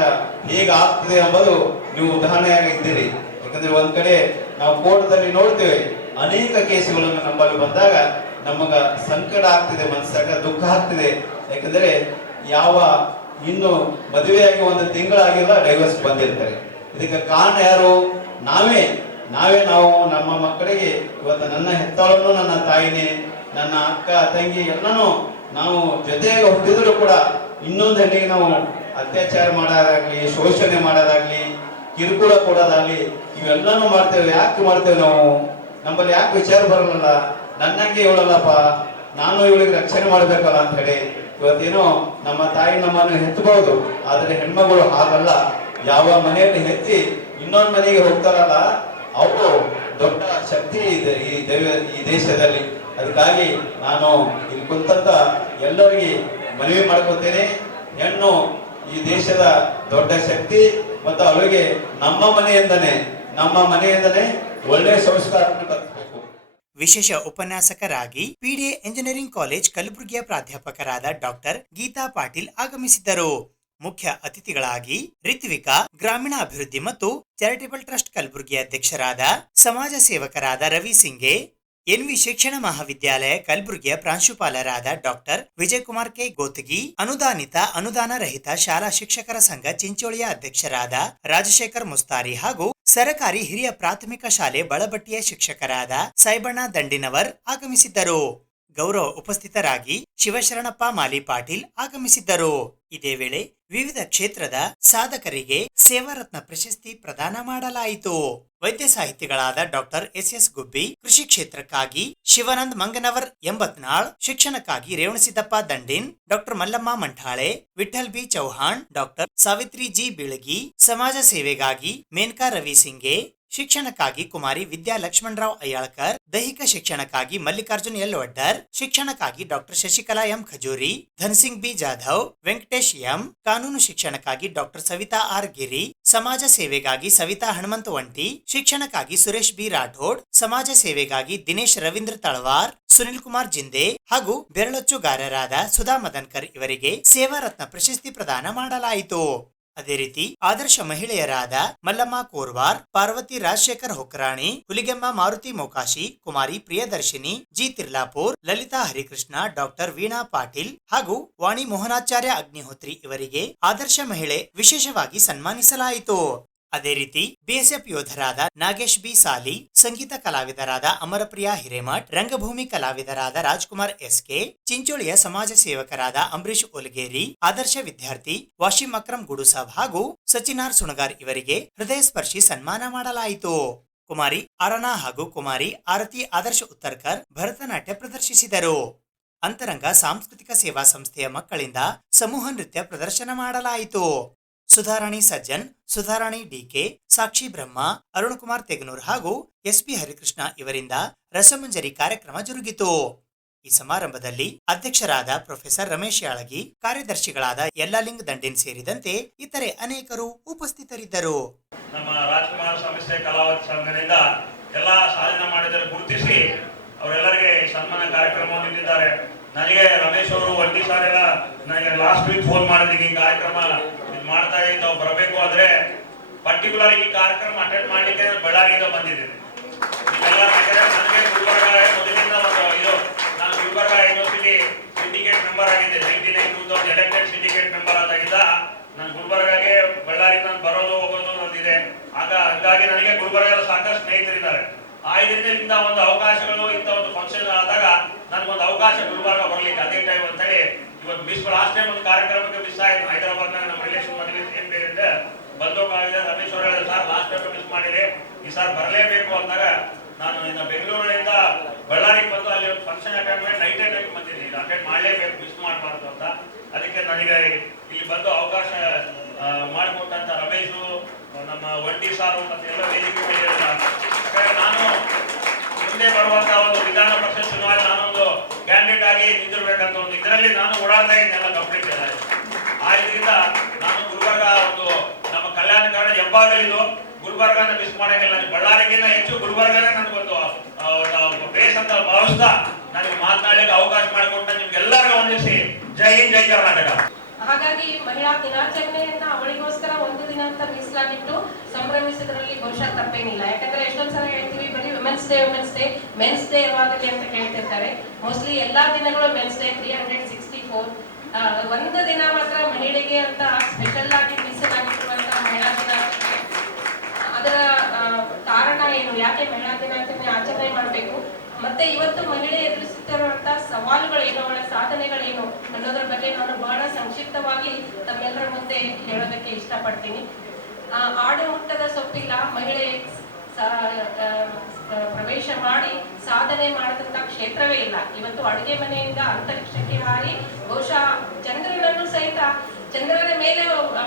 ಹೇಗಾಗ್ತದೆ ಎಂಬುದು ನೀವು ಉದಾಹರಣೆಯಾಗಿದ್ದೀರಿ. ಯಾಕಂದ್ರೆ ಒಂದ್ ಕಡೆ ನಾವು ಕೋರ್ಟ್ದಲ್ಲಿ ನೋಡ್ತೇವೆ, ಅನೇಕ ಕೇಸುಗಳನ್ನು ನಮ್ಮಲ್ಲಿ ಬಂದಾಗ ನಮಗ ಸಂಕಟ ಆಗ್ತಿದೆ, ಮನಸ್ಸಾಗ ದುಃಖ ಆಗ್ತಿದೆ. ಯಾಕಂದ್ರೆ ಇನ್ನು ಮದುವೆಯಾಗಿ 1 ತಿಂಗಳಾಗಿಲ್ಲ ಡೈವರ್ಸ್ ಬಂದಿರ್ತಾರೆ. ಇದಕ್ಕೆ ಕಾರಣ ಯಾರು? ನಾವೇ ನಮ್ಮ ಮಕ್ಕಳಿಗೆ ಇವತ್ತು ನನ್ನ ಹೆತ್ತವಳನ್ನು ನನ್ನ ತಾಯಿನೇ, ನನ್ನ ಅಕ್ಕ ತಂಗಿ ಎಲ್ಲನೂ ನಾವು ಜೊತೆಗೆ ಹುಟ್ಟಿದ್ರು ಕೂಡ ಇನ್ನೊಂದು ಹೆಣ್ಣಿಗೆ ನಾವು ಅತ್ಯಾಚಾರ ಮಾಡೋದಾಗ್ಲಿ, ಶೋಷಣೆ ಮಾಡೋದಾಗ್ಲಿ, ಕಿರುಕುಳ ಕೊಡೋದಾಗ್ಲಿ ಇವೆಲ್ಲನೂ ಮಾಡ್ತೇವೆ. ಯಾಕೆ ಮಾಡ್ತೇವೆ ನಾವು? ನಮ್ಮಲ್ಲಿ ಯಾಕೆ ವಿಚಾರ ಬರಲ್ಲ? ನನ್ನಂಗೆ ಇವಳಲ್ಲಪ್ಪ, ನಾನು ಇವಳಿಗೆ ರಕ್ಷಣೆ ಮಾಡ್ಬೇಕಲ್ಲ ಅಂತ ಹೇಳಿ ಇವತ್ತೇನೋ ನಮ್ಮ ತಾಯಿ ನಮ್ಮನ್ನು ಹೆತ್ತಬಹುದು, ಆದ್ರೆ ಹೆಣ್ಮಗಳು ಹಾಗಲ್ಲ. ಯಾವ ಮನೆಯಲ್ಲಿ ಹೆತ್ತಿ ಇನ್ನೊಂದು ಮನೆಗೆ ಹೋಗ್ತಾರಲ್ಲ ಅವರು ದೊಡ್ಡ ಶಕ್ತಿ ಇದೆ ಈ ದೇಶದಲ್ಲಿ. ಅದಕ್ಕಾಗಿ ನಾನು ಇಲ್ಲಿ ಕುಂತಂತ ಎಲ್ಲರಿಗೆ ಮನವಿ ಮಾಡ್ಕೊತೇನೆ, ಹೆಣ್ಣು ಈ ದೇಶದ ದೊಡ್ಡ ಶಕ್ತಿ ಮತ್ತು ಅವಳಿಗೆ ನಮ್ಮ ಮನೆಯಿಂದನೇ ಒಳ್ಳೆಯ ಸಂಸ್ಕಾರವನ್ನು ಕಲಿಸಬೇಕು. ವಿಶೇಷ ಉಪನ್ಯಾಸಕರಾಗಿ ಪಿಡಿಎ ಇಂಜಿನಿಯರಿಂಗ್ ಕಾಲೇಜ್ ಕಲಬುರಗಿಯ ಪ್ರಾಧ್ಯಾಪಕರಾದ ಡಾಕ್ಟರ್ ಗೀತಾ ಪಾಟೀಲ್ ಆಗಮಿಸಿದ್ದರು. ಮುಖ್ಯ ಅತಿಥಿಗಳಾಗಿ ರಿತ್ವಿಕಾ, ಗ್ರಾಮೀಣ ಅಭಿವೃದ್ಧಿ ಮತ್ತು ಚಾರಿಟೇಬಲ್ ಟ್ರಸ್ಟ್ ಕಲಬುರಗಿ ಅಧ್ಯಕ್ಷರಾದ ಸಮಾಜ ಸೇವಕರಾದ ರವಿ ಸಿಂಗೆ, ಎನ್ವಿ ಶಿಕ್ಷಣ ಮಹಾವಿದ್ಯಾಲಯ ಕಲಬುರಗಿಯ ಪ್ರಾಂಶುಪಾಲರಾದ ಡಾಕ್ಟರ್ ವಿಜಯಕುಮಾರ್ ಕೆ ಗೋತಗಿ, ಅನುದಾನಿತ ಅನುದಾನ ರಹಿತ ಶಾಲಾ ಶಿಕ್ಷಕರ ಸಂಘ ಚಿಂಚೋಳಿಯ ಅಧ್ಯಕ್ಷರಾದ ರಾಜಶೇಖರ್ ಮುಸ್ತಾರಿ ಹಾಗೂ ಸರಕಾರಿ ಹಿರಿಯ ಪ್ರಾಥಮಿಕ ಶಾಲೆ ಬಳಬಟ್ಟಿಯ ಶಿಕ್ಷಕರಾದ ಸಾಯಿಬಣ್ಣ ದಂಡಿನವರ್ ಆಗಮಿಸಿದ್ದರು. ಗೌರವ ಉಪಸ್ಥಿತರಾಗಿ ಶಿವಶರಣಪ್ಪ ಮಾಲಿ ಪಾಟೀಲ್ ಆಗಮಿಸಿದ್ದರು. ಇದೇ ವೇಳೆ ವಿವಿಧ ಕ್ಷೇತ್ರದ ಸಾಧಕರಿಗೆ ಸೇವಾರತ್ನ ಪ್ರಶಸ್ತಿ ಪ್ರದಾನ ಮಾಡಲಾಯಿತು. ವೈದ್ಯ ಸಾಹಿತಿಗಳಾದ ಡಾಕ್ಟರ್ ಎಸ್ ಗುಬ್ಬಿ, ಕೃಷಿ ಕ್ಷೇತ್ರಕ್ಕಾಗಿ ಶಿವಾನಂದ್ ಮಂಗನವರ್ ಎಂಬತ್ನಾಳ್, ಶಿಕ್ಷಣಕ್ಕಾಗಿ Revanasiddappa Dandin, doctor Mallamma Manthale, Vithal B Chauhan, doctor Savitri G Bilagi, ಸಮಾಜ ಸೇವೆಗಾಗಿ ಮೇನಕಾ ರವಿ ಸಿಂಗೆ, ಶಿಕ್ಷಣಕ್ಕಾಗಿ ಕುಮಾರಿ ವಿದ್ಯಾ ಲಕ್ಷ್ಮಣರಾವ್ ಅಯ್ಯಾಳ್ಕರ್, ದೈಹಿಕ ಶಿಕ್ಷಣಕ್ಕಾಗಿ ಮಲ್ಲಿಕಾರ್ಜುನ್ ಎಲ್ ವಡ್ಡರ್, ಶಿಕ್ಷಣಕ್ಕಾಗಿ ಡಾಕ್ಟರ್ ಶಶಿಕಲಾ ಎಂ ಖಜೂರಿ, ಧನ್ಸಿಂಗ್ ಬಿ ಜಾಧವ್, ವೆಂಕಟೇಶ್ ಎಂ, ಕಾನೂನು ಶಿಕ್ಷಣಕ್ಕಾಗಿ ಡಾಕ್ಟರ್ ಸವಿತಾ ಆರ್ ಗಿರಿ, ಸಮಾಜ ಸೇವೆಗಾಗಿ ಸವಿತಾ ಹನುಮಂತ ವಂಟಿ, ಶಿಕ್ಷಣಕ್ಕಾಗಿ ಸುರೇಶ್ ಬಿ ರಾಠೋಡ್, ಸಮಾಜ ಸೇವೆಗಾಗಿ ದಿನೇಶ್ ರವೀಂದ್ರ ತಳವಾರ್, ಸುನಿಲ್ ಕುಮಾರ್ ಜಿಂದೆ ಹಾಗೂ ಬೆರಳಚ್ಚುಗಾರರಾದ ಸುಧಾ ಮದನ್ಕರ್ ಇವರಿಗೆ ಸೇವಾರತ್ನ ಪ್ರಶಸ್ತಿ ಪ್ರದಾನ ಮಾಡಲಾಯಿತು. ಅದೇ ರೀತಿ ಆದರ್ಶ ಮಹಿಳೆಯರಾದ ಮಲ್ಲಮ್ಮ ಕೋರ್ವಾರ್, ಪಾರ್ವತಿ ರಾಜಶೇಖರ್ ಹೊಕ್ರಾಣಿ, ಹುಲಿಗೆಮ್ಮ ಮಾರುತಿ ಮೊಕಾಶಿ, ಕುಮಾರಿ ಪ್ರಿಯದರ್ಶಿನಿ ಜಿ ತಿರ್ಲಾಪುರ್, ಲಲಿತಾ ಹರಿಕೃಷ್ಣ, ಡಾಕ್ಟರ್ ವೀಣಾ ಪಾಟೀಲ್ ಹಾಗೂ ವಾಣಿ ಮೋಹನಾಚಾರ್ಯ ಅಗ್ನಿಹೋತ್ರಿ ಇವರಿಗೆ ಆದರ್ಶ ಮಹಿಳೆ ವಿಶೇಷವಾಗಿ ಸನ್ಮಾನಿಸಲಾಯಿತು. ಅದೇ ರೀತಿ ಬಿಎಸ್ಎಫ್ ಯೋಧರಾದ ನಾಗೇಶ್ ಬಿ ಸಾಲಿ, ಸಂಗೀತ ಕಲಾವಿದರಾದ ಅಮರಪ್ರಿಯಾ ಹಿರೇಮಠ್, ರಂಗಭೂಮಿ ಕಲಾವಿದರಾದ ರಾಜ್ಕುಮಾರ್ ಎಸ್ಕೆ, ಚಿಂಚೋಳಿಯ ಸಮಾಜ ಸೇವಕರಾದ ಅಂಬರೀಶ್ ಒಲಗೇರಿ, ಆದರ್ಶ ವಿದ್ಯಾರ್ಥಿ ವಾಶಿಂ ಅಕ್ರಮ್ ಗುಡುಸಾಬ್ ಹಾಗೂ ಸಚಿನಾರ್ ಸುಣಗಾರ್ ಇವರಿಗೆ ಹೃದಯ ಸ್ಪರ್ಶಿ ಸನ್ಮಾನ ಮಾಡಲಾಯಿತು. ಕುಮಾರಿ ಆರನಾ ಹಾಗೂ ಕುಮಾರಿ ಆರತಿ ಆದರ್ಶ ಉತ್ತರ್ಕರ್ ಭರತನಾಟ್ಯ ಪ್ರದರ್ಶಿಸಿದರು. ಅಂತರಂಗ ಸಾಂಸ್ಕೃತಿಕ ಸೇವಾ ಸಂಸ್ಥೆಯ ಮಕ್ಕಳಿಂದ ಸಮೂಹ ನೃತ್ಯ ಪ್ರದರ್ಶನ ಮಾಡಲಾಯಿತು. ಸುಧಾರಾಣಿ ಸಜ್ಜನ್, ಸುಧಾರಾಣಿ ಡಿಕೆ, ಸಾಕ್ಷಿ ಬ್ರಹ್ಮ, ಅರುಣಕುಮಾರ್ ತೆಗನೂರ್ ಹಾಗೂ ಎಸ್ಪಿ ಹರಿಕೃಷ್ಣ ಇವರಿಂದ ರಸಮಂಜರಿ ಕಾರ್ಯಕ್ರಮ ಜರುಗಿತು. ಈ ಸಮಾರಂಭದಲ್ಲಿ ಅಧ್ಯಕ್ಷರಾದ ಪ್ರೊಫೆಸರ್ ರಮೇಶ್ ಯಾಳಗಿ, ಕಾರ್ಯದರ್ಶಿಗಳಾದ ಯಲ್ಲಾಲಿಂಗ್ ದಂಡಿನ್ ಸೇರಿದಂತೆ ಇತರೆ ಅನೇಕರು ಉಪಸ್ಥಿತರಿದ್ದರು. ನಮ್ಮ ರಾಜ್ಕುಮಾರ್ ಸಂಸ್ಥೆ ಕಲಾವತಿ ಸಂಘದಿಂದ ಎಲ್ಲಾ ಸಾಧನೆ ಮಾಡಿದರೆ ಗುರುತಿಸಿ ಅವರೆಲ್ಲರಿಗೆ ಸನ್ಮಾನ ಕಾರ್ಯಕ್ರಮ ನೀಡಿದ್ದಾರೆ. ನನಗೆ ರಮೇಶ್ ಅವರು ಒಂಟಿ ಸಾರೆಲ್ಲ ನನಗೆ ಲಾಸ್ಟ್ ವೀಕ್ ಫೋನ್ ಮಾಡಿದ್ರೆ ಈ ಕಾರ್ಯಕ್ರಮ ಮಾಡ್ತಾ ಇದ್ದಾವೆ ಬರಬೇಕು ಅಂದ್ರೆ ಪರ್ಟಿಕ್ಯುಲರ್ ಈ ಕಾರ್ಯಕ್ರಮ ಅಟೆಂಡ್ ಮಾಡ್ಲಿಕ್ಕೆ ಬಳ್ಳಾರಿಯಿಂದ ಬಂದಿದ್ದೇನೆ. ನನಗೆ ಗುಲ್ಬರ್ಗ ಮೊದಲಿಂದ ಒಂದು ಇದು, ನಾನು ಗುಲ್ಬರ್ಗ ಯೂನಿವರ್ಸಿಟಿ ಸಿಂಡಿಕೇಟ್ ಮೆಂಬರ್ ಆಗಿದ್ದೆ. 1999 ಎಲೆಕ್ಟೆಡ್ ಸಿಂಡಿಕೇಟ್ ಮೆಂಬರ್ ಆದಾಗಿದ್ದ ನಾನು ಗುಲ್ಬರ್ಗಾಗೆ ಬಳ್ಳಾರಿ ನಾನು ಬರೋದು ಹೋಗೋದು ಒಂದಿದೆ. ಹಾಗಾಗಿ ನನಗೆ ಗುಲ್ಬರ್ಗದ ಸಾಕಷ್ಟು ಸ್ನೇಹಿತರಿದ್ದಾರೆ. ಆ ಇದರಿಂದ ಒಂದು ಅವಕಾಶಗಳು ಇಂಥ ಒಂದು ಫಂಕ್ಷನ್ ಆದಾಗ ನನ್ಗೊಂದು ಅವಕಾಶ ಗುಲ್ಬರ್ಗ ಬರ್ಲಿಕ್ಕೆ ಅದೇ ಟೈಮ್ ಅಂತ ಹೇಳಿ ಇವತ್ತು ಮಿಸ್ ಲಾಸ್ಟ್ ಟೈಮ್ ಒಂದು ಕಾರ್ಯಕ್ರಮಕ್ಕೆ ಮಿಸ್ ಆಯ್ತು. ಹೈದರಾಬಾದ್ ನಮ್ಮ ರಿಲೇಷನ್ ಮದುವೆ ಏನ್ ಬೇರೆ ಬಂದೋಗಾಗಿದೆ. ರಮೇಶ್ ಅವರು ಹೇಳಿದ ಸರ್ ಲಾಸ್ಟ್ ಟೈಮ್ ಮಿಸ್ ಮಾಡಿರಿ, ಈ ಸಾರ್ ಬರಲೇಬೇಕು ಅಂದಾಗ ನಾನು ಇನ್ನು ಬೆಂಗಳೂರಿನಿಂದ ಬಳ್ಳಾರಿಗೆ ಬಂದು ಅಲ್ಲಿ ಒಂದು ಫಂಕ್ಷನ್ ಅಟೆಂಡ್ ಮಾಡಿ ನೈಟ್ ಬಂದಿದ್ದೀನಿ. ಅಟೆಂಡ್ ಮಾಡಲೇಬೇಕು, ಮಿಸ್ ಮಾಡಬಾರ್ದು ಅಂತ. ಅದಕ್ಕೆ ನನಗೆ ಇಲ್ಲಿ ಬಂದು ಅವಕಾಶ ಮಾಡಿಕೊಟ್ಟಂತ ರಮೇಶು, ನಮ್ಮ ಒಂಟಿ ಸಾರು ಮತ್ತೆ ಎಲ್ಲ ವೇದಿಕೆ ಮೇಲೆ ನಾನು ಮುಂದೆ ಬರುವಂತಹ ಒಂದು ವಿಧಾನ ಪರಿಷತ್ ಚುನಾವಣೆ ನಾನೊಂದು ಕ್ಯಾಂಡಿಡೇಟ್ ಆಗಿ ನಿಂತಿರ್ಬೇಕಂತ ಒಂದು ಇದರಲ್ಲಿ ನಾನು ಓಡಾಡ್ತಾ ಇದ್ದೆಲ್ಲ ಕಂಪ್ಲೀಟ್ ಇಲ್ಲ. ಆ ಇದರಿಂದ ನಾನು ಗುಲ್ಬರ್ಗ ಒಂದು ನಮ್ಮ ಕಲ್ಯಾಣ ಕರ್ನಾಟಕ ಹೆಬ್ಬಾಗಲಿದ್ದು ಗುಲ್ಬರ್ಗನ ಮಿಸ್ ಮಾಡಂಗಿಲ್ಲ. ಬಳ್ಳಾರಿಗಿಂತ ಹೆಚ್ಚು ಗುಲ್ಬರ್ಗನೇ ನನಗೊಂದು ಬೇಸ್ ಅಂತ ಭಾವಿಸ್ತಾ ನನಗೆ ಮಾತನಾಡಲಿಕ್ಕೆ ಅವಕಾಶ ಮಾಡಿಕೊಟ್ಟ ನಿಮ್ಗೆಲ್ಲರಿಗೂ ವಂದಿಸಿ ಜೈ ಹಿಂದ್, ಜೈ ಕರ್ನಾಟಕ. ಹಾಗಾಗಿ ಮಹಿಳಾ ದಿನಾಚರಣೆಯನ್ನ ಅವಳಿಗೋಸ್ಕರ ಒಂದು ದಿನ ಅಂತ ಮೀಸಲಾಗಿಟ್ಟು ಸಂಭ್ರಮಿಸೋದ್ರಲ್ಲಿ ಬಹುಶಃ ತಪ್ಪೇನಿಲ್ಲ. ಯಾಕಂದ್ರೆ ಎಷ್ಟೊಂದ್ ಸಲ ಹೇಳ್ತೀವಿ ಬರೀ ವುಮೆನ್ಸ್ ಡೇ ಯಾವಾಗಲಿ ಅಂತ ಕೇಳ್ತಿರ್ತಾರೆ. ಮೋಸ್ಟ್ಲಿ ಎಲ್ಲಾ ದಿನಗಳು ಮೆನ್ಸ್ ಡೇ 364. ಒಂದು ದಿನ ಮಾತ್ರ ಮಹಿಳೆಗೆ ಅಂತ ಸ್ಪೆಷಲ್ ಆಗಿ ಮೀಸಲಾಗಿರುವಂತಹ ಮಹಿಳಾ ದಿನಾಚರಣೆ. ಅದರ ಕಾರಣ ಏನು, ಯಾಕೆ ಮಹಿಳಾ ದಿನಾಚರಣೆ ಆಚರಣೆ ಮಾಡಬೇಕು, ಮತ್ತೆ ಇವತ್ತು ಮಹಿಳೆ ಎದುರಿಸುತ್ತಿರುವಂತಹ ಸವಾಲುಗಳೇನು, ಅವಳ ಸಾಧನೆಗಳೇನು ಅನ್ನೋದ್ರ ಬಗ್ಗೆ ನಾನು ಬಹಳ ಸಂಕ್ಷಿಪ್ತವಾಗಿ ತಮ್ಮೆಲ್ಲರ ಮುಂದೆ ಹೇಳೋದಕ್ಕೆ ಇಷ್ಟಪಡ್ತೀನಿ. ಆಡು ಮುಟ್ಟದ ಸೊಪ್ಪಿಲ್ಲ, ಮಹಿಳೆ ಪ್ರವೇಶ ಮಾಡಿ ಸಾಧನೆ ಮಾಡದಂತ ಕ್ಷೇತ್ರವೇ ಇಲ್ಲ. ಇವತ್ತು ಅಡುಗೆ ಮನೆಯಿಂದ ಅಂತರಿಕ್ಷಕ್ಕೆ ಹಾರಿ ಬಹುಶಃ ಚಂದ್ರನನ್ನು ಸಹಿತ ಚಂದ್ರನ ಮೇಲೆ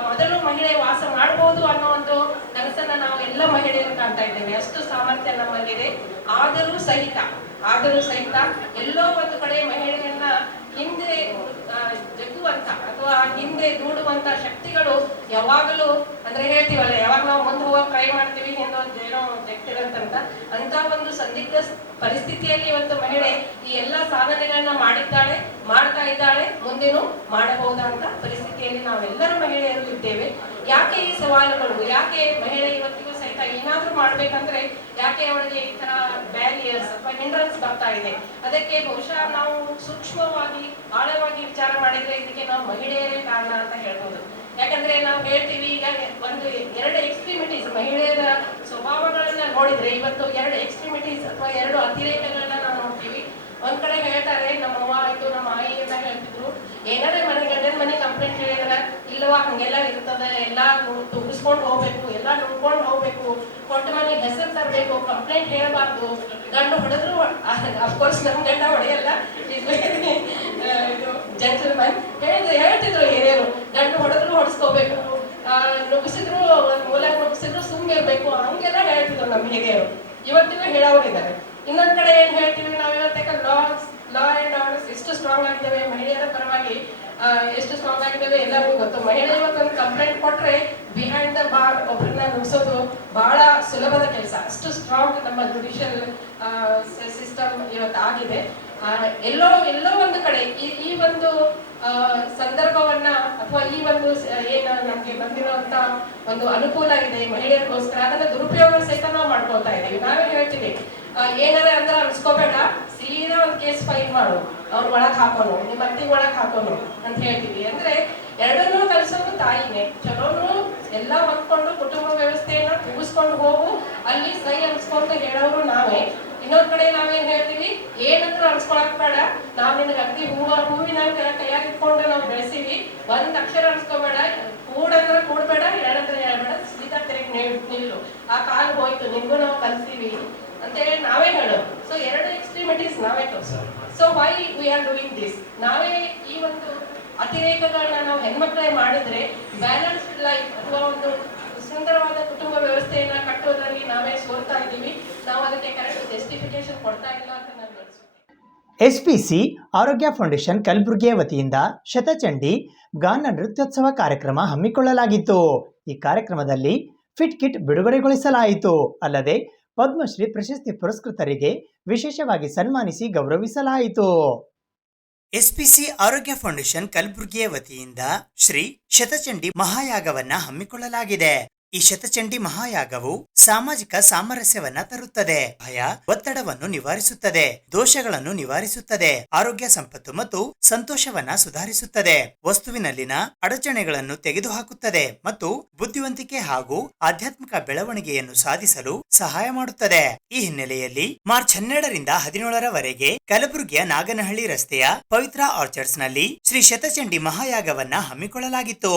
ಮೊದಲು ಮಹಿಳೆ ವಾಸ ಮಾಡಬಹುದು ಅನ್ನೋ ಒಂದು ಕನಸನ್ನ ನಾವು ಎಲ್ಲ ಮಹಿಳೆಯರು ಕಾಣ್ತಾ ಇದ್ದೇವೆ. ಅಷ್ಟು ಸಾಮರ್ಥ್ಯ ನಮ್ಮಲ್ಲಿದೆ. ಆದರೂ ಸಹಿತ ಎಲ್ಲೋ ಒಂದು ಕಡೆ ಮಹಿಳೆಯನ್ನ ಹಿಂದೆ ಜಗ್ಗುವಂತ ಅಥವಾ ಹಿಂದೆ ದೂಡುವಂತ ಶಕ್ತಿಗಳು ಯಾವಾಗಲೂ, ಅಂದ್ರೆ ಹೇಳ್ತೀವಲ್ಲ, ಯಾವಾಗ ನಾವು ಮುಂದೆ ಹೋಗಕ್ ಟ್ರೈ ಮಾಡ್ತೀವಿ ಏನೋ ಜಗ್ತಿರಂತ ಅಂತ ಒಂದು ಸಂದಿಗ್ಧ ಪರಿಸ್ಥಿತಿಯಲ್ಲಿ ಇವತ್ತು ಮಹಿಳೆ ಈ ಎಲ್ಲಾ ಸಾಧನೆಗಳನ್ನ ಮಾಡ್ತಾ ಇದ್ದಾಳೆ, ಮುಂದೇನು ಮಾಡಬಹುದಂತ ಪರಿಸ್ಥಿತಿಯಲ್ಲಿ ನಾವೆಲ್ಲರೂ ಮಹಿಳೆಯರು ಇದ್ದೇವೆ. ಯಾಕೆ ಈ ಸವಾಲುಗಳು, ಯಾಕೆ ಮಹಿಳೆ ಇವತ್ತಿಗೂ ಸಹಿತ ಏನಾದ್ರೂ ಮಾಡ್ಬೇಕಂದ್ರೆ ಯಾಕೆ ಅವಳಿಗೆ ಈ ತರ ಬ್ಯಾರಿಯರ್ಸ್ ಅಥವಾ ಹಿಂಡ್ರನ್ಸ್ ಬರ್ತಾ ಇದೆ? ಅದಕ್ಕೆ ಬಹುಶಃ ನಾವು ಸೂಕ್ಷ್ಮವಾಗಿ ಆಳವಾಗಿ ವಿಚಾರ ಮಾಡಿದ್ರೆ ಇದಕ್ಕೆ ನಾವು ಮಹಿಳೆಯರೇ ಕಾರಣ ಅಂತ ಹೇಳ್ಬೋದು. ಯಾಕಂದ್ರೆ ನಾವು ಹೇಳ್ತೀವಿ ಈಗ ಒಂದು ಎರಡು ಎಕ್ಸ್ಟ್ರೀಮಿಟೀಸ್, ಮಹಿಳೆಯರ ಸ್ವಭಾವಗಳನ್ನ ನೋಡಿದ್ರೆ ಇವತ್ತು ಎರಡು ಎಕ್ಸ್ಟ್ರೀಮಿಟೀಸ್ ಅಥವಾ ಎರಡು ಅತಿರೇಕಗಳನ್ನ ನಾವು ನೋಡ್ತೀವಿ. ಒಂದ್ ಕಡೆ ಹೇಳ್ತಾರೆ, ನಮ್ಮವ್ವ ಆಯ್ತು ನಮ್ಮ ಆಯಿ ಎಲ್ಲ ಹೇಳ್ತಿದ್ರು, ಏನಾದ್ರೆ ಗಂಡನ ಮನೆ ಕಂಪ್ಲೇಂಟ್ ಹೇಳಿದ್ರೆ ಇಲ್ಲವಾ ಹಂಗೆಲ್ಲ ಇರ್ತದೆ, ಎಲ್ಲಾ ತುಗಿಸ್ಕೊಂಡು ಹೋಗ್ಬೇಕು, ಎಲ್ಲಾ ನೋಡ್ಕೊಂಡು ಹೋಗ್ಬೇಕು, ಕೊಟ್ಟ ಮನೆಗೆ ಹೆಸರು ತರಬೇಕು, ಕಂಪ್ಲೇಂಟ್ ಹೇಳಬಾರ್ದು, ಗಂಡು ಹೊಡೆದ್ರು ಅಫ್ಕೋರ್ಸ್ ನಮ್ ಗಂಡ ಹೊಡೆಯಲ್ಲ, ಜೆಂಟಲ್ಮನ್ ಹೇಳ್ತಿದ್ರು ಹಿರಿಯರು, ಗಂಡು ಹೊಡೆದ್ರು ಹೊಡೆಸ್ಕೋಬೇಕು, ನುಗ್ಗಿಸಿದ್ರು ಮೂಲ ನುಗ್ಗಿಸಿದ್ರು ಸುಮ್ಮನೆ ಇರ್ಬೇಕು, ಹಂಗೆಲ್ಲ ಹೇಳ್ತಿದ್ರು ನಮ್ಮ ಹಿರಿಯರು. ಇವತ್ತಿಗೂ ಹೇಳೋರಿದ್ದಾರೆ. ಇನ್ನೊಂದ್ ಕಡೆ ಏನ್ ಹೇಳ್ತೀವಿ ನಾವು, ಇವತ್ತಕ್ಕೆ ಲಾ ಅಂಡ್ ಆರ್ಡರ್ಸ್ ಎಷ್ಟು ಸ್ಟ್ರಾಂಗ್ ಆಗಿದ್ದಾವೆ, ಮಹಿಳೆಯರ ಪರವಾಗಿ ಎಷ್ಟು ಸ್ಟ್ರಾಂಗ್ ಆಗಿದ್ದಾವೆ ಎಲ್ಲರಿಗೂ ಗೊತ್ತು. ಮಹಿಳೆ ಇವತ್ತೊಂದು ಕಂಪ್ಲೇಂಟ್ ಕೊಟ್ರೆ ಬಿಹೈಂಡ್ ದ ಬಾರ್ ಒಬ್ಬರನ್ನ ನುಗ್ಸೋದು ಬಹಳ ಸುಲಭದ ಕೆಲಸ. ಅಷ್ಟು ಸ್ಟ್ರಾಂಗ್ ನಮ್ಮ ಜುಡಿಷಿಯಲ್ ಸಿಸ್ಟಮ್ ಇವತ್ತು ಆಗಿದೆ. ಎಲ್ಲೋ ಒಂದು ಕಡೆ ಈ ಒಂದು ಸಂದರ್ಭವನ್ನ ಅಥವಾ ಈ ಒಂದು ಏನು ನಮ್ಗೆ ಬಂದಿರುವಂತ ಒಂದು ಅನುಕೂಲ ಇದೆ ಮಹಿಳೆಯರಿಗೋಸ್ಕರ, ಅದನ್ನ ದುರುಪಯೋಗ ಸಹಿತ ನಾವು ಮಾಡ್ಕೊಳ್ತಾ ಇದೀವಿ. ನಾವೇನ್ ಹೇಳ್ತೀವಿ, ಏನಾರ ಅಂದ್ರೆ ಅನ್ಸ್ಕೋಬೇಡ, ಸೀದಾ ಒಂದು ಕೇಸ್ ಫೈಲ್ ಮಾಡು, ಅವ್ರು ಒಳಗ್ ಹಾಕೋನು, ನಿಮ್ಮ ಅತ್ತಿಗೆ ಒಳಗ್ ಹಾಕೋನು ಅಂತ ಹೇಳ್ತೀವಿ. ಅಂದ್ರೆ ಎರಡನ್ನೂ ಕಲಿಸೋದು ತಾಯಿನೇ. ಚಲೋನು ಎಲ್ಲ ಹೊಂದ್ಕೊಂಡು ಕುಟುಂಬ ವ್ಯವಸ್ಥೆಯನ್ನ ಮುಗಿಸ್ಕೊಂಡು ಹೋಗು, ಅಲ್ಲಿ ಸೈ ಅನ್ಸ್ಕೊಂಡು ಹೇಳೋರು ನಾವೇ. ಇನ್ನೊಂದ್ ಕಡೆ ನಾವೇನ್ ಹೇಳ್ತೀವಿ, ಏನಂದ್ರೆ ಅನ್ಸ್ಕೊಳಕ್ ಬೇಡ, ನಾವ್ ನಿನಗೆ ಅಗ್ದಿ ಹೂವಿನ ಕೈಯಾಗ ಇಟ್ಕೊಂಡು ನಾವು ಬೆಳೆಸಿವಿ, ಒಂದ್ ಅಕ್ಷರ ಅನ್ಸ್ಕೋಬೇಡ, ಕೂಡಂದ್ರೆ ಕೂಡ್ಬೇಡ, ಎರಡಂದ್ರೆ ಹೇಳ್ಬೇಡ, ಸೀದಾ ತೆರೆಗೆ ನಿಲ್ಲು, ಆ ಕಾಲ್ ಹೋಯ್ತು, ನಿನ್ಗೂ ನಾವು ಕಲ್ತೀವಿ ಅಂತ ಹೇಳಿ ನಾವೇ ಹೇಳೋದು. ಸೊ ಎರಡು ಎಕ್ಸ್ಟ್ರೀಮಿಟೀಸ್ ನಾವೇ ತೋರಿಸೋದು. So why we are doing this? ನಾವೇ ಈ ಒಂದು ಅತಿರೇಕಗಳನ್ನ ನಾವು ಹೆಣ್ಮಕ್ಳೇ ಮಾಡಿದ್ರೆ ಬ್ಯಾಲೆನ್ಸ್ಡ್ ಲೈಫ್ ಅಥವಾ ಒಂದು ಸುಂದರವಾದ ಕುಟುಂಬ ವ್ಯವಸ್ಥೆಯನ್ನ ಕಟ್ಟೋದ್ರಲ್ಲಿ ನಾವೇ ಸೋಲ್ತಾ ಇದ್ದೀವಿ. ನಾವು ಅದಕ್ಕೆ ಕರೆಕ್ಟ್ ಜಸ್ಟಿಫಿಕೇಶನ್ ಕೊಡ್ತಾ ಇಲ್ಲ ಅಂತ ನಾನು ಅನಿಸುತ್ತೆ. ಎಸ್ಪಿಸಿ ಆರೋಗ್ಯ ಫೌಂಡೇಶನ್ ಕಲಬುರಗಿಯ ವತಿಯಿಂದ ಶತಚಂಡಿ ಗಾನ ನೃತ್ಯೋತ್ಸವ ಕಾರ್ಯಕ್ರಮ ಹಮ್ಮಿಕೊಳ್ಳಲಾಗಿತ್ತು. ಈ ಕಾರ್ಯಕ್ರಮದಲ್ಲಿ ಫಿಟ್ ಕಿಟ್ ಬಿಡುಗಡೆಗೊಳಿಸಲಾಯಿತು. ಅಲ್ಲದೆ ಪದ್ಮಶ್ರೀ ಪ್ರಶಸ್ತಿ ಪುರಸ್ಕೃತರಿಗೆ ವಿಶೇಷವಾಗಿ ಸನ್ಮಾನಿಸಿ ಗೌರವಿಸಲಾಯಿತು. ಎಸ್ಪಿಸಿ ಆರೋಗ್ಯ ಫೌಂಡೇಶನ್ ಕಲಬುರಗಿಯ ವತಿಯಿಂದ ಶ್ರೀ ಶತಚಂಡಿ ಮಹಾಯಾಗವನ್ನ ಹಮ್ಮಿಕೊಳ್ಳಲಾಗಿದೆ. ಈ ಶತಚಂಡಿ ಮಹಾಯಾಗವು ಸಾಮಾಜಿಕ ಸಾಮರಸ್ಯವನ್ನ ತರುತ್ತದೆ, ಭಯ ಒತ್ತಡವನ್ನು ನಿವಾರಿಸುತ್ತದೆ, ದೋಷಗಳನ್ನು ನಿವಾರಿಸುತ್ತದೆ, ಆರೋಗ್ಯ ಸಂಪತ್ತು ಮತ್ತು ಸಂತೋಷವನ್ನ ಸುಧಾರಿಸುತ್ತದೆ, ವಸ್ತುವಿನಲ್ಲಿನ ಅಡಚಣೆಗಳನ್ನು ತೆಗೆದುಹಾಕುತ್ತದೆ ಮತ್ತು ಬುದ್ಧಿವಂತಿಕೆ ಹಾಗೂ ಆಧ್ಯಾತ್ಮಿಕ ಬೆಳವಣಿಗೆಯನ್ನು ಸಾಧಿಸಲು ಸಹಾಯ ಮಾಡುತ್ತದೆ. ಈ ಹಿನ್ನೆಲೆಯಲ್ಲಿ ಮಾರ್ಚ್ 12ರಿಂದ 17ರವರೆಗೆ ಕಲಬುರಗಿಯ ನಾಗನಹಳ್ಳಿ ರಸ್ತೆಯ ಪವಿತ್ರ ಆರ್ಚರ್ಡ್ಸ್ ನಲ್ಲಿ ಶ್ರೀ ಶತಚಂಡಿ ಮಹಾಯಾಗವನ್ನ ಹಮ್ಮಿಕೊಳ್ಳಲಾಗಿತ್ತು.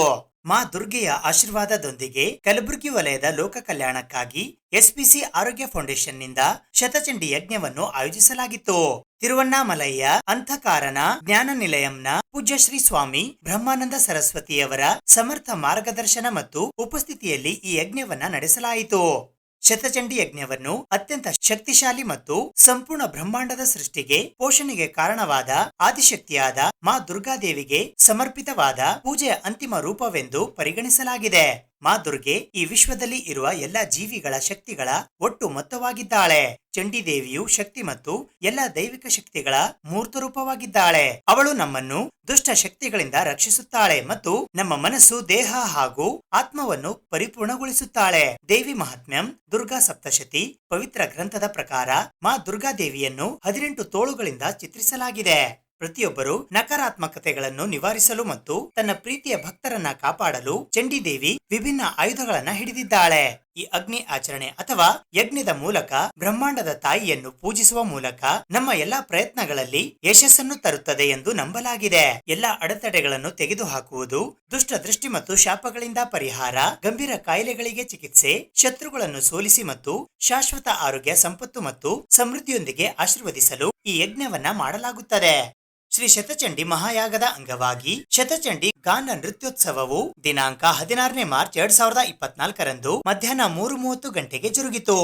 ಮಾ ದುರ್ಗೆಯ ಆಶೀರ್ವಾದದೊಂದಿಗೆ ಕಲಬುರಗಿ ವಲಯದ ಲೋಕ ಕಲ್ಯಾಣಕ್ಕಾಗಿ ಎಸ್ಪಿಸಿ ಆರೋಗ್ಯ ಫೌಂಡೇಶನ್ ನಿಂದ ಶತಚಂಡಿ ಯಜ್ಞವನ್ನು ಆಯೋಜಿಸಲಾಗಿತ್ತು. ತಿರುವಣ್ಣಾಮಲೈಯ ಅಂತಕಾರನ ಜ್ಞಾನ ನಿಲಯಂನ ಪೂಜ್ಯ ಶ್ರೀ ಸ್ವಾಮಿ ಬ್ರಹ್ಮಾನಂದ ಸರಸ್ವತಿಯವರ ಸಮರ್ಥ ಮಾರ್ಗದರ್ಶನ ಮತ್ತು ಉಪಸ್ಥಿತಿಯಲ್ಲಿ ಈ ಯಜ್ಞವನ್ನ ನಡೆಸಲಾಯಿತು. ಶತಚಂಡಿ ಯಜ್ಞವನ್ನು ಅತ್ಯಂತ ಶಕ್ತಿಶಾಲಿ ಮತ್ತು ಸಂಪೂರ್ಣ ಬ್ರಹ್ಮಾಂಡದ ಸೃಷ್ಟಿಗೆ ಪೋಷಣೆಗೆ ಕಾರಣವಾದ ಆದಿಶಕ್ತಿಯಾದ ಮಾ ದುರ್ಗಾದೇವಿಗೆ ಸಮರ್ಪಿತವಾದ ಪೂಜೆಯ ಅಂತಿಮ ರೂಪವೆಂದು ಪರಿಗಣಿಸಲಾಗಿದೆ. ಮಾ ದುರ್ಗೆ ಈ ವಿಶ್ವದಲ್ಲಿ ಇರುವ ಎಲ್ಲ ಜೀವಿಗಳ ಶಕ್ತಿಗಳ ಒಟ್ಟು ಮೊತ್ತವಾಗಿದ್ದಾಳೆ. ಚಂಡಿದೇವಿಯು ಶಕ್ತಿ ಮತ್ತು ಎಲ್ಲ ದೈವಿಕ ಶಕ್ತಿಗಳ ಮೂರ್ತ ರೂಪವಾಗಿದ್ದಾಳೆ. ಅವಳು ನಮ್ಮನ್ನು ದುಷ್ಟ ಶಕ್ತಿಗಳಿಂದ ರಕ್ಷಿಸುತ್ತಾಳೆ ಮತ್ತು ನಮ್ಮ ಮನಸ್ಸು, ದೇಹ ಹಾಗೂ ಆತ್ಮವನ್ನು ಪರಿಪೂರ್ಣಗೊಳಿಸುತ್ತಾಳೆ. ದೇವಿ ಮಹಾತ್ಮ್ಯಂ ದುರ್ಗಾ ಸಪ್ತಶತಿ ಪವಿತ್ರ ಗ್ರಂಥದ ಪ್ರಕಾರ ಮಾ ದುರ್ಗಾದೇವಿಯನ್ನು 18 ತೋಳುಗಳಿಂದ ಚಿತ್ರಿಸಲಾಗಿದೆ. ಪ್ರತಿಯೊಬ್ಬರು ನಕಾರಾತ್ಮಕತೆಗಳನ್ನು ನಿವಾರಿಸಲು ಮತ್ತು ತನ್ನ ಪ್ರೀತಿಯ ಭಕ್ತರನ್ನ ಕಾಪಾಡಲು ಚಂಡಿದೇವಿ ವಿಭಿನ್ನ ಆಯುಧಗಳನ್ನ ಹಿಡಿದಿದ್ದಾಳೆ. ಈ ಅಗ್ನಿ ಆಚರಣೆ ಅಥವಾ ಯಜ್ಞದ ಮೂಲಕ ಬ್ರಹ್ಮಾಂಡದ ತಾಯಿಯನ್ನು ಪೂಜಿಸುವ ಮೂಲಕ ನಮ್ಮ ಎಲ್ಲಾ ಪ್ರಯತ್ನಗಳಲ್ಲಿ ಯಶಸ್ಸನ್ನು ತರುತ್ತದೆ ಎಂದು ನಂಬಲಾಗಿದೆ. ಎಲ್ಲಾ ಅಡೆತಡೆಗಳನ್ನು ತೆಗೆದುಹಾಕುವುದು, ದುಷ್ಟ ದೃಷ್ಟಿ ಮತ್ತು ಶಾಪಗಳಿಂದ ಪರಿಹಾರ, ಗಂಭೀರ ಕಾಯಿಲೆಗಳಿಗೆ ಚಿಕಿತ್ಸೆ, ಶತ್ರುಗಳನ್ನು ಸೋಲಿಸಿ ಮತ್ತು ಶಾಶ್ವತ ಆರೋಗ್ಯ, ಸಂಪತ್ತು ಮತ್ತು ಸಮೃದ್ಧಿಯೊಂದಿಗೆ ಆಶೀರ್ವದಿಸಲು ಈ ಯಜ್ಞವನ್ನ ಮಾಡಲಾಗುತ್ತದೆ. ಶ್ರೀ ಶತಚಂಡಿ ಮಹಾಯಾಗದ ಅಂಗವಾಗಿ ಶತಚಂಡಿ ಗಾನ ನೃತ್ಯೋತ್ಸವವು ದಿನಾಂಕ 16ನೇ ಮಾರ್ಚ್ 2024ರಂದು ಮಧ್ಯಾಹ್ನ 3:30 ಗಂಟೆಗೆ ಜರುಗಿತು.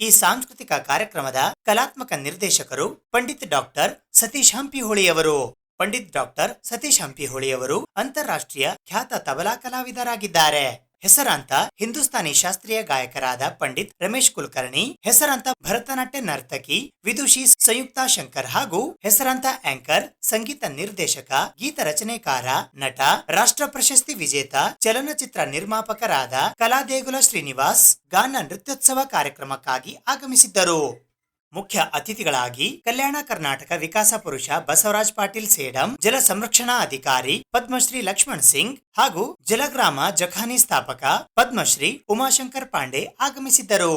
ಈ ಸಾಂಸ್ಕೃತಿಕ ಕಾರ್ಯಕ್ರಮದ ಕಲಾತ್ಮಕ ನಿರ್ದೇಶಕರು ಪಂಡಿತ್ ಡಾಕ್ಟರ್ ಸತೀಶ್ ಹಂಪಿಹೊಳಿಯವರು. ಪಂಡಿತ್ ಡಾಕ್ಟರ್ ಸತೀಶ್ ಹಂಪಿಹೊಳಿಯವರು ಅಂತಾರಾಷ್ಟ್ರೀಯ ಖ್ಯಾತ ತಬಲಾ ಕಲಾವಿದರಾಗಿದ್ದಾರೆ. ಹೆಸರಾಂತ ಹಿಂದೂಸ್ತಾನಿ ಶಾಸ್ತ್ರೀಯ ಗಾಯಕರಾದ ಪಂಡಿತ್ ರಮೇಶ್ ಕುಲಕರ್ಣಿ, ಹೆಸರಾಂತ ಭರತನಾಟ್ಯ ನರ್ತಕಿ ವಿದುಷಿ ಸಂಯುಕ್ತಾ ಶಂಕರ್ ಹಾಗೂ ಹೆಸರಾಂತ ಆಂಕರ್, ಸಂಗೀತ ನಿರ್ದೇಶಕ, ಗೀತ ರಚನೆಕಾರ, ನಟ, ರಾಷ್ಟ್ರ ಪ್ರಶಸ್ತಿ ವಿಜೇತ, ಚಲನಚಿತ್ರ ನಿರ್ಮಾಪಕರಾದ ಕಲಾದೇಗುಲ ಶ್ರೀನಿವಾಸ್ ಗಾನ ನೃತ್ಯೋತ್ಸವ ಕಾರ್ಯಕ್ರಮಕ್ಕಾಗಿ ಆಗಮಿಸಿದ್ದರು. ಮುಖ್ಯ ಅತಿಥಿಗಳಾಗಿ ಕಲ್ಯಾಣ ಕರ್ನಾಟಕ ವಿಕಾಸ ಪುರುಷ ಬಸವರಾಜ್ ಪಾಟೀಲ್ ಸೇಡಂ, ಜಲ ಸಂರಕ್ಷಣಾ ಅಧಿಕಾರಿ ಪದ್ಮಶ್ರೀ ಲಕ್ಷ್ಮಣ್ ಸಿಂಗ್ ಹಾಗೂ ಜಲಗ್ರಾಮ ಜಖಾನಿ ಸ್ಥಾಪಕ ಪದ್ಮಶ್ರೀ ಉಮಾಶಂಕರ್ ಪಾಂಡೆ ಆಗಮಿಸಿದ್ದರು.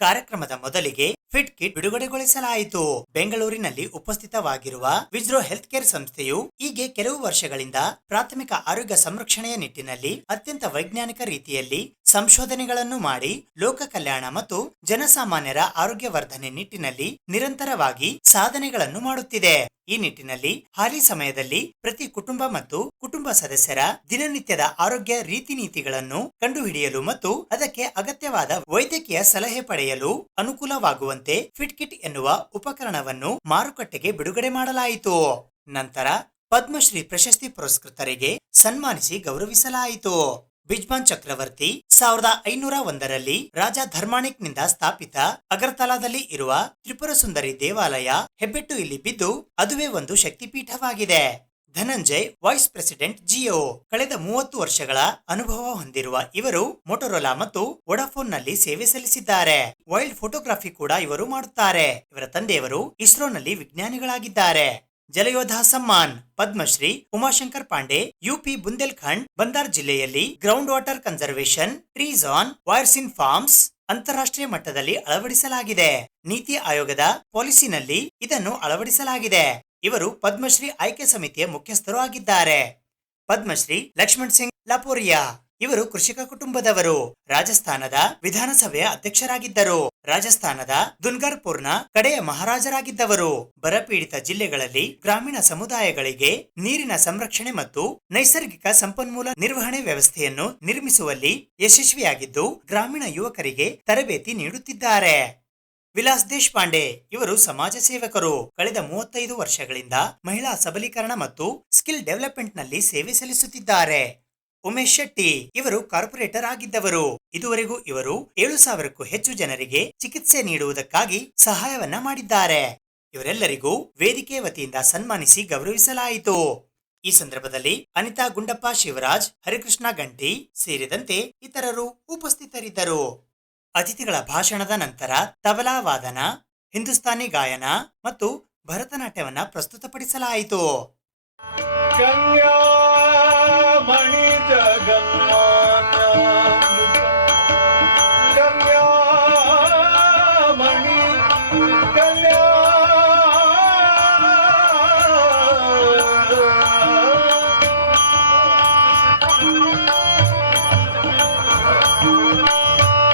ಕಾರ್ಯಕ್ರಮದ ಮೊದಲಿಗೆ ಫಿಟ್ ಕಿಟ್ ಬಿಡುಗಡೆಗೊಳಿಸಲಾಯಿತು. ಬೆಂಗಳೂರಿನಲ್ಲಿ ಉಪಸ್ಥಿತವಾಗಿರುವ ವಿಜ್ರೋ ಹೆಲ್ತ್ ಕೇರ್ ಸಂಸ್ಥೆಯು ಹೀಗೆ ಕೆಲವು ವರ್ಷಗಳಿಂದ ಪ್ರಾಥಮಿಕ ಆರೋಗ್ಯ ಸಂರಕ್ಷಣೆಯ ನಿಟ್ಟಿನಲ್ಲಿ ಅತ್ಯಂತ ವೈಜ್ಞಾನಿಕ ರೀತಿಯಲ್ಲಿ ಸಂಶೋಧನೆಗಳನ್ನು ಮಾಡಿ ಲೋಕ ಕಲ್ಯಾಣ ಮತ್ತು ಜನಸಾಮಾನ್ಯರ ಆರೋಗ್ಯ ವರ್ಧನೆ ನಿಟ್ಟಿನಲ್ಲಿ ನಿರಂತರವಾಗಿ ಸಾಧನೆಗಳನ್ನು ಮಾಡುತ್ತಿದೆ. ಈ ನಿಟ್ಟಿನಲ್ಲಿ ಹಾಲಿ ಸಮಯದಲ್ಲಿ ಪ್ರತಿ ಕುಟುಂಬ ಮತ್ತು ಕುಟುಂಬ ಸದಸ್ಯರ ದಿನನಿತ್ಯದ ಆರೋಗ್ಯ ರೀತಿ ನೀತಿಗಳನ್ನು ಕಂಡುಹಿಡಿಯಲು ಮತ್ತು ಅದಕ್ಕೆ ಅಗತ್ಯವಾದ ವೈದ್ಯಕೀಯ ಸಲಹೆ ಪಡೆಯಲು ಅನುಕೂಲವಾಗುವಂತೆ ಫಿಟ್ ಕಿಟ್ ಎನ್ನುವ ಉಪಕರಣವನ್ನು ಮಾರುಕಟ್ಟೆಗೆ ಬಿಡುಗಡೆ ಮಾಡಲಾಯಿತು. ನಂತರ ಪದ್ಮಶ್ರೀ ಪ್ರಶಸ್ತಿ ಪುರಸ್ಕೃತರಿಗೆ ಸನ್ಮಾನಿಸಿ ಗೌರವಿಸಲಾಯಿತು. ಬಿಜ್ಮಾನ್ ಚಕ್ರವರ್ತಿ 1501ರಲ್ಲಿ ರಾಜ ಧರ್ಮಾಣಿಕ್ ನಿಂದ ಸ್ಥಾಪಿತ ಅಗರ್ತಲಾದಲ್ಲಿ ಇರುವ ತ್ರಿಪುರ ಸುಂದರಿ ದೇವಾಲಯ ಹೆಬ್ಬೆಟ್ಟು ಇಲ್ಲಿ ಬಿದ್ದು ಅದುವೇ ಒಂದು ಶಕ್ತಿಪೀಠವಾಗಿದೆ. Dhananjay vice president Jio. ಕಳೆದ 30 ವರ್ಷಗಳ ಅನುಭವ ಹೊಂದಿರುವ ಇವರು ಮೊಟೊರೋಲಾ ಮತ್ತು ವೊಡಾಫೋನ್ ನಲ್ಲಿ ಸೇವೆ ಸಲ್ಲಿಸಿದ್ದಾರೆ. ವೈಲ್ಡ್ ಫೋಟೋಗ್ರಫಿ ಕೂಡ ಇವರು ಮಾಡುತ್ತಾರೆ. ಇವರ ತಂದೆಯವರು ಇಸ್ರೋನಲ್ಲಿ ವಿಜ್ಞಾನಿಗಳಾಗಿದ್ದಾರೆ. ಜಲಯೋಧ ಸಮ್ಮಾನ್ ಪದ್ಮಶ್ರೀ ಉಮಾಶಂಕರ್ ಪಾಂಡೆ ಯುಪಿ ಬುಂದೇಲ್ಖಂಡ್ ಬಂದಾರ್ ಜಿಲ್ಲೆಯಲ್ಲಿ ground water conservation trees on wires in farms ಅಂತಾರಾಷ್ಟ್ರೀಯ ಮಟ್ಟದಲ್ಲಿ ಅಳವಡಿಸಲಾಗಿದೆ. ನೀತಿ ಆಯೋಗದ ಪಾಲಿಸಿನಲ್ಲಿ ಇದನ್ನು ಅಳವಡಿಸಲಾಗಿದೆ. ಇವರು ಪದ್ಮಶ್ರೀ ಆಯ್ಕೆ ಸಮಿತಿಯ ಮುಖ್ಯಸ್ಥರು ಆಗಿದ್ದಾರೆ. ಪದ್ಮಶ್ರೀ ಲಕ್ಷ್ಮಣ್ ಸಿಂಗ್ ಲಾಪೋರಿಯಾ ಇವರು ಕೃಷಿಕ ಕುಟುಂಬದವರು. ರಾಜಸ್ಥಾನದ ವಿಧಾನಸಭೆಯ ಅಧ್ಯಕ್ಷರಾಗಿದ್ದರು. ರಾಜಸ್ಥಾನದ ದುನ್ಗರ್ಪುರ್ನ ಕಡೆಯ ಮಹಾರಾಜರಾಗಿದ್ದವರು. ಬರಪೀಡಿತ ಜಿಲ್ಲೆಗಳಲ್ಲಿ ಗ್ರಾಮೀಣ ಸಮುದಾಯಗಳಿಗೆ ನೀರಿನ ಸಂರಕ್ಷಣೆ ಮತ್ತು ನೈಸರ್ಗಿಕ ಸಂಪನ್ಮೂಲ ನಿರ್ವಹಣೆ ವ್ಯವಸ್ಥೆಯನ್ನು ನಿರ್ಮಿಸುವಲ್ಲಿ ಯಶಸ್ವಿಯಾಗಿದ್ದು ಗ್ರಾಮೀಣ ಯುವಕರಿಗೆ ತರಬೇತಿ ನೀಡುತ್ತಿದ್ದಾರೆ. ವಿಲಾಸ್ ದೇಶಪಾಂಡೆ ಇವರು ಸಮಾಜ ಸೇವಕರು. ಕಳೆದ 35 ವರ್ಷಗಳಿಂದ ಮಹಿಳಾ ಸಬಲೀಕರಣ ಮತ್ತು ಸ್ಕಿಲ್ ಡೆವಲಪ್ಮೆಂಟ್ ನಲ್ಲಿ ಸೇವೆ ಸಲ್ಲಿಸುತ್ತಿದ್ದಾರೆ. ಉಮೇಶ್ ಶೆಟ್ಟಿ ಇವರು ಕಾರ್ಪೊರೇಟರ್ ಆಗಿದ್ದವರು. ಇದುವರೆಗೂ ಇವರು 7,000ಕ್ಕೂ ಹೆಚ್ಚು ಜನರಿಗೆ ಚಿಕಿತ್ಸೆ ನೀಡುವುದಕ್ಕಾಗಿ ಸಹಾಯವನ್ನ ಮಾಡಿದ್ದಾರೆ. ಇವರೆಲ್ಲರಿಗೂ ವೇದಿಕೆ ವತಿಯಿಂದ ಸನ್ಮಾನಿಸಿ ಗೌರವಿಸಲಾಯಿತು. ಈ ಸಂದರ್ಭದಲ್ಲಿ ಅನಿತಾ ಗುಂಡಪ್ಪ ಶಿವರಾಜ್, ಹರಿಕೃಷ್ಣ ಗಂಟಿ ಸೇರಿದಂತೆ ಇತರರು ಉಪಸ್ಥಿತರಿದ್ದರು. ಅತಿಥಿಗಳ ಭಾಷಣದ ನಂತರ ತಬಲಾ ವಾದನ, ಹಿಂದೂಸ್ತಾನಿ ಗಾಯನ ಮತ್ತು ಭರತನಾಟ್ಯವನ್ನ ಪ್ರಸ್ತುತಪಡಿಸಲಾಯಿತು. ಮಣಿ ಜಗನ್ಮಾನ ಮಣಿ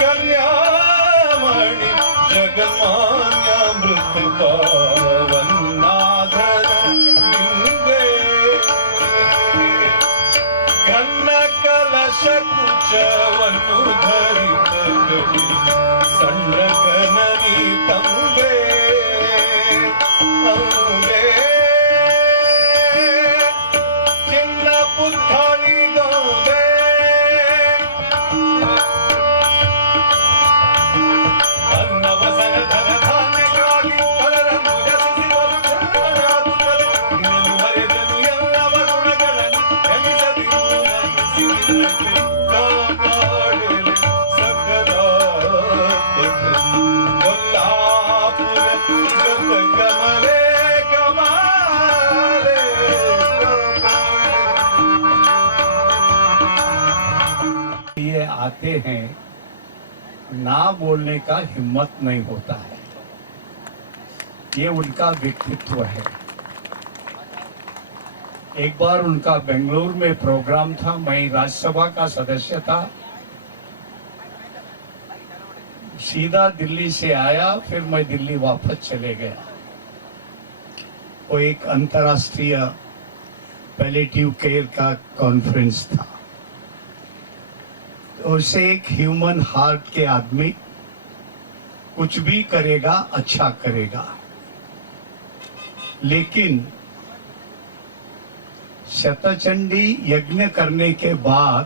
ಕಲ್ಯಾಮಣಿ ಜಗನ್ಮಾನ್ಯ ಮೃತ್ಯು ಪಾವನ್ನಾಧರ ಕುಚವನ್ನು ಧರಿತಡಿ ಸಣ್ಣ ಕನರಿ ತಂಬೆ ತಂಬೆ ಚಿನ್ನ ಪುತ್ಥಳಿ ಗೊಂಬೆ ಅನ್ನವಸನ ಧನ ಧಾನ್ಯಕ್ಕಾಗಿ ಪರರನ್ನು ರಚಿಸಿದರು ಚಂದ್ರನಾಗುತ್ತದೆ. ಇನ್ನೂ ಮರೆತನು ಎಲ್ಲವ ಗುಣಗಳನ್ನು ಎಣಿಸದಿರು ಮನಸ್ಸಿನಲ್ಲಿ ये आते हैं, ना बोलने का हिम्मत नहीं होता है. ये उनका व्यक्तित्व है. एक बार उनका बेंगलुरु में प्रोग्राम था, मैं राज्यसभा का सदस्य था. सीधा दिल्ली से आया, फिर मैं दिल्ली वापस चले गया. वो एक अंतर्राष्ट्रीय पैलेटिव केयर का कॉन्फ्रेंस था. उसे एक ह्यूमन हार्ट के आदमी कुछ भी करेगा, अच्छा करेगा. लेकिन शतचंडी यज्ञ करने के बाद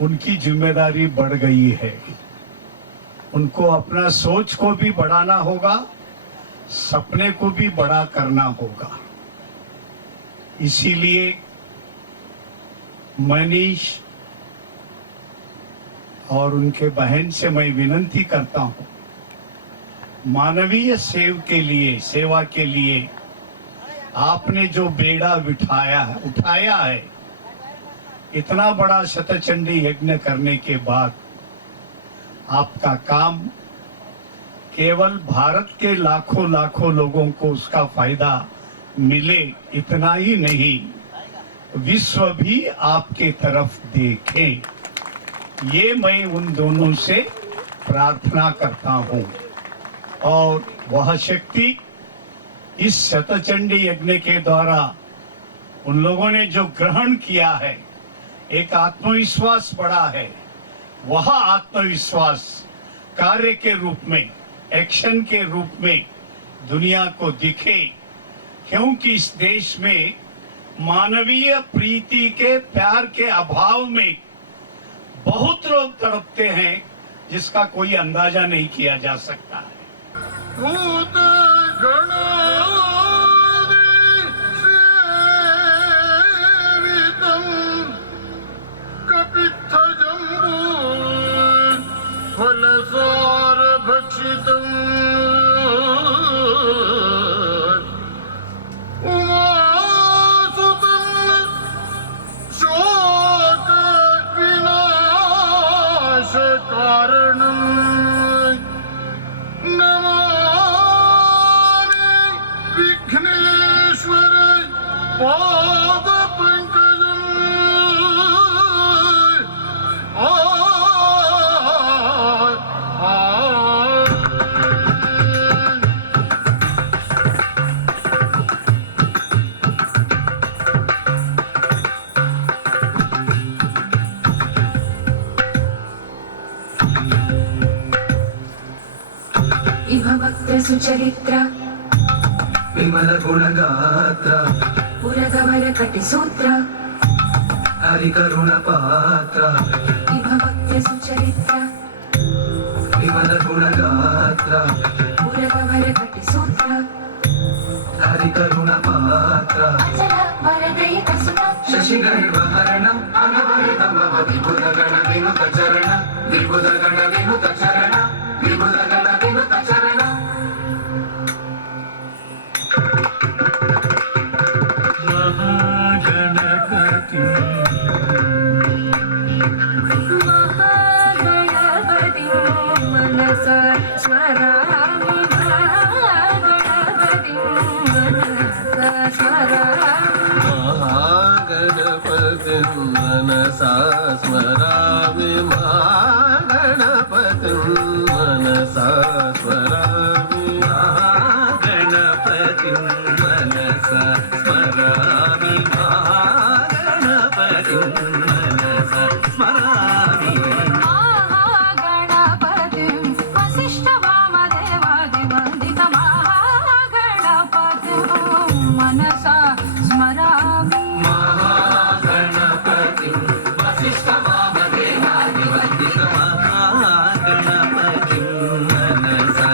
उनकी जिम्मेदारी बढ़ गई है. उनको अपना सोच को भी बढ़ाना होगा, सपने को भी बड़ा करना होगा. इसीलिए मनीष और उनके बहन से मैं विनती करता हूं, मानवीय सेवा के लिए आपने जो बेड़ा उठाया है, इतना बड़ा शतचंडी यज्ञ करने के बाद आपका काम केवल भारत के लाखों लोगों को उसका फायदा मिले, इतना ही नहीं, विश्व भी आपके तरफ देखे, ये मैं उन दोनों से प्रार्थना करता हूं. और वह शक्ति इस शतचंडी यज्ञ के द्वारा उन लोगों ने जो ग्रहण किया है, एक आत्मविश्वास बढ़ा है, वह आत्मविश्वास कार्य के रूप में, एक्शन के रूप में दुनिया को दिखे. क्योंकि इस देश में मानवीय प्रीति के प्यार के अभाव में बहुत लोग तड़पते हैं, जिसका कोई अंदाजा नहीं किया जा सकता है. फलसार भक्षितम् उमासुतम् शोक विनाश कारणम् नमामि विघ्नेश्वर पाद पंकजम् इह भक्त सुचरित्र विमल गुणगात्र पुरगवर कटिसूत्र हरिकरुण पात्र इह भक्त सुचरित्र विमल गुणगात्र पुरगवर कटिसूत्र हरिकरुण पात्र अचल वरदयित सुत शशिगणवहरण अनवरतम विबुध गण विनुत चरण विबुध गण विनुत चरण विबुध गण विनुत चरण महागणपति महागणपति मनसा स्मरामि महागणपति मनसा स्मरामि महागणपतिं मनसा स्मरामि महागणपतिं मनसा स्मरामि महागणपतिं मनसा स्मरामि महागणपतिं मनसा स्मरामि महागणपतिं वसिष्ठवामदेवादिवन्दित महागणपतिं मनसा स्मरामि महागणपतिं वसिष्ठवामदेवादिवन्दित महागणपतिं मनसा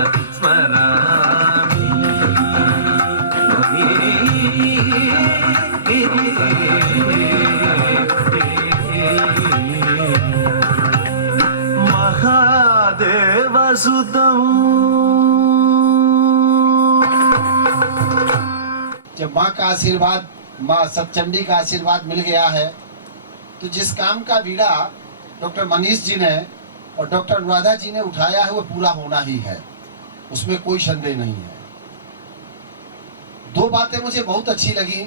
महादेव जब माँ का आशीर्वाद, माँ सतचंडी का आशीर्वाद मिल गया है तो जिस काम का बीड़ा डॉक्टर मनीष जी ने और डॉक्टर अनुराधा जी ने उठाया है वो पूरा होना ही है, उसमें कोई संदेह नहीं है। दो बातें मुझे बहुत अच्छी लगी।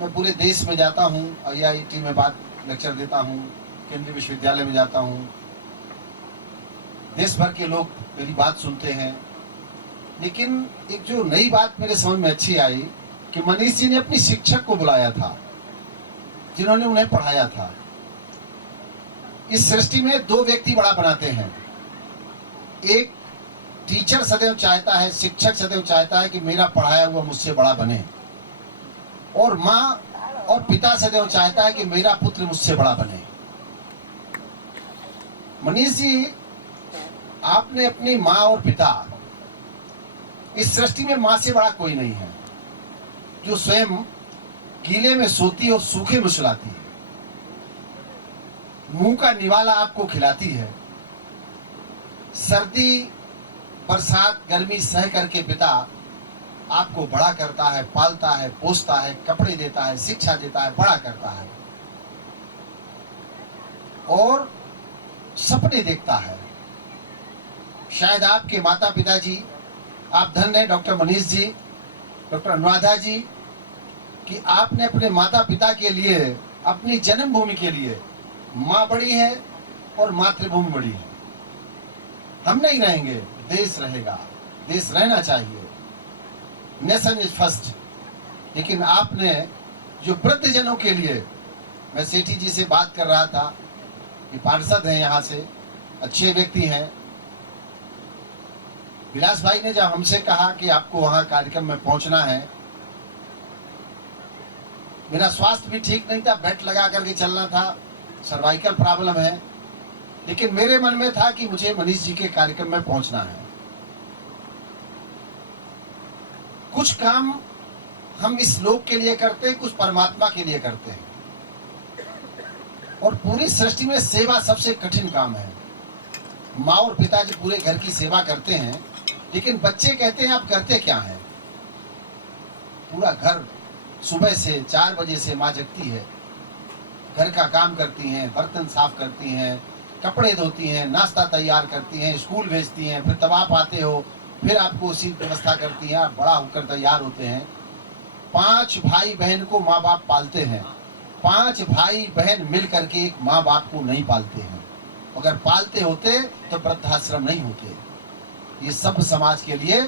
मैं पूरे देश में जाता हूँ, IIT में बात लेक्चर देता हूँ, केंद्रीय विश्वविद्यालय में जाता हूँ, देश भर के लोग मेरी बात सुनते हैं। लेकिन एक जो नई बात मेरे समझ में अच्छी आई कि मनीष जी ने अपनी शिक्षक को बुलाया था जिन्होंने उन्हें पढ़ाया था। इस सृष्टि में दो व्यक्ति बड़ा बनाते हैं। एक टीचर सदैव चाहता है, शिक्षक सदैव चाहता है कि मेरा पढ़ाया हुआ मुझसे बड़ा बने, और माँ और पिता सदैव चाहता है कि मेरा पुत्र मुझसे बड़ा बने। मनीष जी, आपने अपनी माँ और पिता, इस सृष्टि में माँ से बड़ा कोई नहीं है, जो स्वयं गीले में सोती और सूखे में सुलाती है, मुंह का निवाला आपको खिलाती है, सर्दी बरसात गर्मी सह करके पिता आपको बड़ा करता है, पालता है, पोसता है, कपड़े देता है, शिक्षा देता है, बड़ा करता है और सपने देखता है। शायद आपके माता पिता जी, आप धन्य हैं डॉक्टर मनीष जी, डॉक्टर अनुराधा जी, कि आपने अपने माता पिता के लिए, अपनी जन्मभूमि के लिए, माँ बड़ी है और मातृभूमि बड़ी है। हम नहीं रहेंगे, देश रहेगा, देश रहना चाहिए, नेशन इज फर्स्ट। लेकिन आपने जो वृद्ध जनों के लिए, मैं सेठी जी से बात कर रहा था कि पार्षद हैं यहाँ से, अच्छे व्यक्ति हैं। विलास भाई ने जब हमसे कहा कि आपको वहाँ कार्यक्रम में पहुँचना है, मेरा स्वास्थ्य भी ठीक नहीं था, बेल्ट लगा करके चलना था, सर्वाइकल प्रॉब्लम है, लेकिन मेरे मन में था कि मुझे मनीष जी के कार्यक्रम में पहुंचना है। कुछ काम हम इस लोक के लिए करते हैं, कुछ परमात्मा के लिए करते हैं, और पूरी सृष्टि में सेवा सबसे कठिन काम है। माँ और पिताजी पूरे घर की सेवा करते हैं, लेकिन बच्चे कहते हैं आप करते क्या हैं? पूरा घर सुबह से 4 बजे से माँ जगती है, घर का काम करती हैं, बर्तन साफ करती हैं, कपड़े धोती हैं, नाश्ता तैयार करती हैं, स्कूल भेजती हैं, फिर तब आप आते हो, फिर आपको उसी व्यवस्था करती हैं, आप बड़ा होकर तैयार होते हैं। 5 भाई बहन को माँ बाप पालते हैं। 5 भाई बहन मिल करके एक माँ बाप को नहीं पालते हैं। अगर पालते होते तो वृद्धाश्रम नहीं होते। ये सब समाज के लिए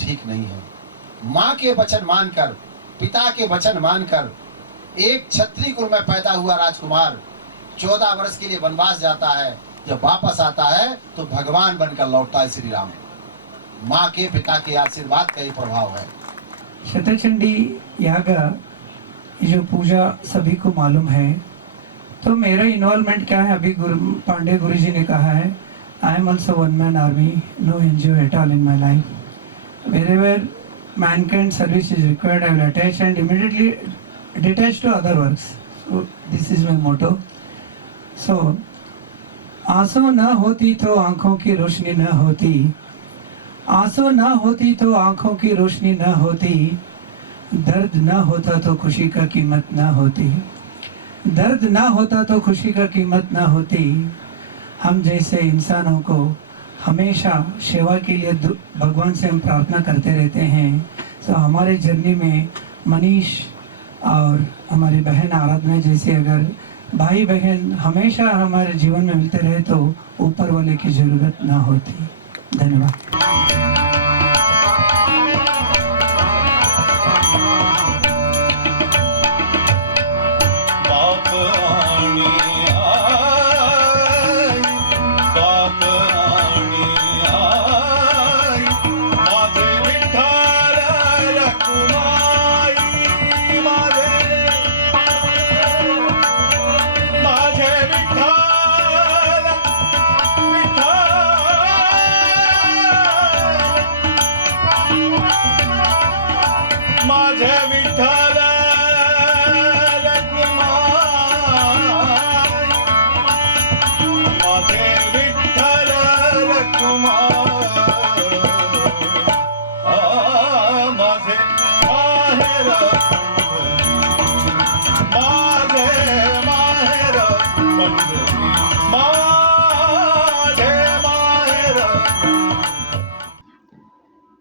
ठीक नहीं है। माँ के वचन मानकर, पिता के वचन मानकर एक क्षत्रिय कुल में पैदा हुआ राजकुमार 14 वर्ष के लिए वनवास जाता है। जब वापस आता है तो भगवान बनकर लौटता है श्री राम। माँ के पिता के आशीर्वाद का ये प्रभाव है। शतचंडी याग जो पूजा सभी को मालूम है, तो मेरा इन्वॉल्वमेंट क्या है? अभी पांडे गुरुजी ने कहा है, I am also one man army, no NGO at all in my life. Wherever mankind service is required, I will attach and immediately detach to other works. So this is my motto. So आंसू न होती तो आंखों की रोशनी न होती, आंसू न होती तो आंखों की रोशनी न होती, दर्द न होता तो खुशी का कीमत न होती, दर्द न होता तो खुशी का कीमत न होती। हम जैसे इंसानों को हमेशा सेवा के लिए भगवान से हम प्रार्थना करते रहते हैं। तो हमारे जर्नी में मनीष और हमारी बहन आराधना जैसे अगर भाई बहन हमेशा हमारे जीवन में मिलते रहे तो ऊपर वाले की जरूरत ना होती। धन्यवाद।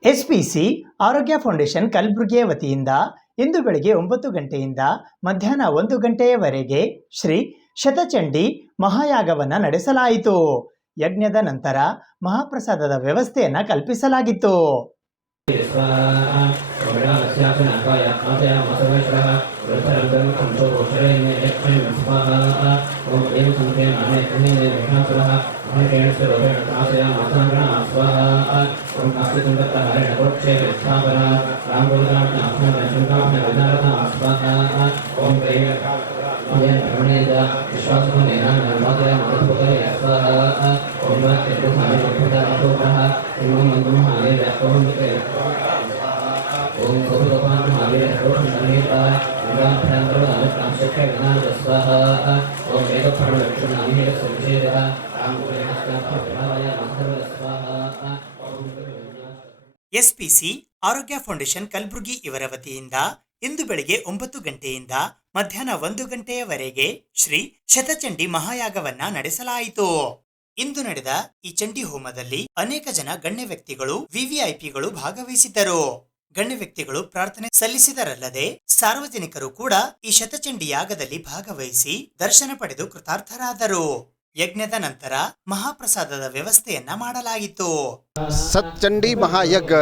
SPC ಆರೋಗ್ಯ ಫೌಂಡೇಶನ್ ಕಲಬುರಗಿಯ ವತಿಯಿಂದ ಇಂದು ಬೆಳಗ್ಗೆ 9 ಗಂಟೆಯಿಂದ ಮಧ್ಯಾಹ್ನ 1 ಗಂಟೆಯವರೆಗೆ ಶ್ರೀ ಶತಚಂಡಿ ಮಹಾಯಾಗವನ್ನು ನಡೆಸಲಾಯಿತು. ಯಜ್ಞದ ನಂತರ ಮಹಾಪ್ರಸಾದದ ವ್ಯವಸ್ಥೆಯನ್ನು ಕಲ್ಪಿಸಲಾಗಿತ್ತು. SPC ಆರೋಗ್ಯ ಫೌಂಡೇಶನ್ ಕಲಬುರಗಿ ಇವರ ವತಿಯಿಂದ ಇಂದು ಬೆಳಗ್ಗೆ 9 ಗಂಟೆಯಿಂದ ಮಧ್ಯಾಹ್ನ 1 ಗಂಟೆಯವರೆಗೆ ಶ್ರೀ ಶತಚಂಡಿ ಮಹಾಯಾಗವನ್ನ ನಡೆಸಲಾಯಿತು. ಇಂದು ನಡೆದ ಈ ಚಂಡಿ ಹೋಮದಲ್ಲಿ ಅನೇಕ ಜನ ಗಣ್ಯ ವ್ಯಕ್ತಿಗಳು ವಿವಿಐಪಿಗಳು ಭಾಗವಹಿಸಿದ್ದರು. ಗಣ್ಯ ವ್ಯಕ್ತಿಗಳು ಪ್ರಾರ್ಥನೆ ಸಲ್ಲಿಸಿದರಲ್ಲದೆ ಸಾರ್ವಜನಿಕರು ಕೂಡ ಈ ಶತಚಂಡಿ ಯಾಗದಲ್ಲಿ ಭಾಗವಹಿಸಿ ದರ್ಶನ ಪಡೆದು ಕೃತಾರ್ಥರಾದರು. ಯಜ್ಞದ ನಂತರ ಮಹಾಪ್ರಸಾದದ ವ್ಯವಸ್ಥೆಯನ್ನ ಮಾಡಲಾಗಿತ್ತು. सतचंडी महायज्ञ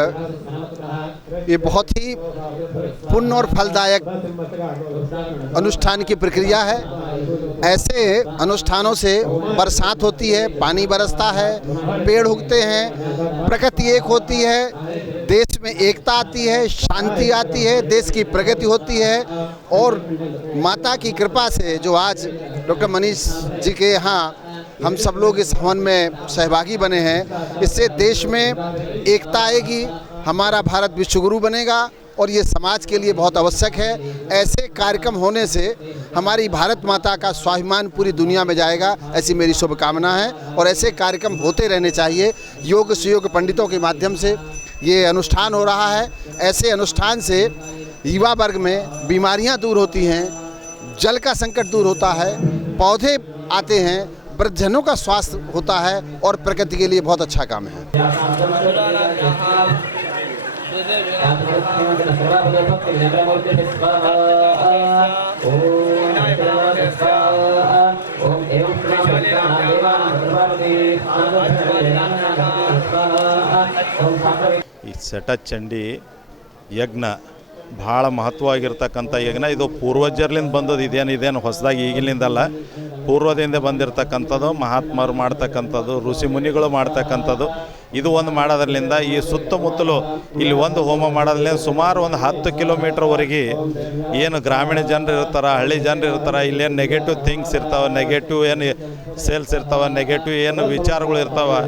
ये बहुत ही पुण्य और फलदायक अनुष्ठान की प्रक्रिया है। ऐसे अनुष्ठानों से बरसात होती है, पानी बरसता है, पेड़ उगते हैं, प्रकृति एक होती है, देश में एकता आती है, शांति आती है, देश की प्रगति होती है। और माता की कृपा से जो आज डॉक्टर मनीष जी के यहाँ हम सब लोग इस हवन में सहभागी बने हैं, इससे देश में एकता आएगी, हमारा भारत विश्वगुरु बनेगा और ये समाज के लिए बहुत आवश्यक है। ऐसे कार्यक्रम होने से हमारी भारत माता का स्वाभिमान पूरी दुनिया में जाएगा, ऐसी मेरी शुभकामना है। और ऐसे कार्यक्रम होते रहने चाहिए। योग सुयोग पंडितों के माध्यम से ये अनुष्ठान हो रहा है। ऐसे अनुष्ठान से युवा वर्ग में बीमारियां दूर होती हैं, जल का संकट दूर होता है, पौधे आते हैं, वृद्धजनों का स्वास्थ्य होता है और प्रकृति के लिए बहुत अच्छा काम है। ಈ ಸೆಟ ಚಂಡಿ ಯಜ್ಞ ಭಾಳ ಮಹತ್ವವಾಗಿರ್ತಕ್ಕಂಥ ಯಜ್ಞ. ಇದು ಪೂರ್ವಜರ್ಲಿಂದ ಬಂದದ್ದು, ಇದೇನು ಹೊಸದಾಗಿ ಈಗಿಲಿಂದಲ್ಲ, ಪೂರ್ವದಿಂದ ಬಂದಿರತಕ್ಕಂಥದ್ದು, ಮಹಾತ್ಮರು ಮಾಡ್ತಕ್ಕಂಥದ್ದು, ಋಷಿ ಮುನಿಗಳು ಮಾಡ್ತಕ್ಕಂಥದ್ದು. ಇದು ಒಂದು ಮಾಡೋದ್ರಲ್ಲಿಂದ ಈ ಸುತ್ತಮುತ್ತಲು ಇಲ್ಲಿ ಒಂದು ಹೋಮ ಮಾಡೋದ್ರಿಂದ ಸುಮಾರು ಒಂದು 10 ಕಿಲೋಮೀಟ್ರ್ವರೆಗೆ ಏನು ಗ್ರಾಮೀಣ ಜನರು ಇರ್ತಾರೆ, ಹಳ್ಳಿ ಜನರು ಇರ್ತಾರೆ, ಇಲ್ಲೇನು ನೆಗೆಟಿವ್ ಥಿಂಗ್ಸ್ ಇರ್ತಾವೆ, ನೆಗೆಟಿವ್ ಏನು ಸೇಲ್ಸ್ ಇರ್ತಾವೆ, ನೆಗೆಟಿವ್ ಏನು ವಿಚಾರಗಳು ಇರ್ತಾವೆ,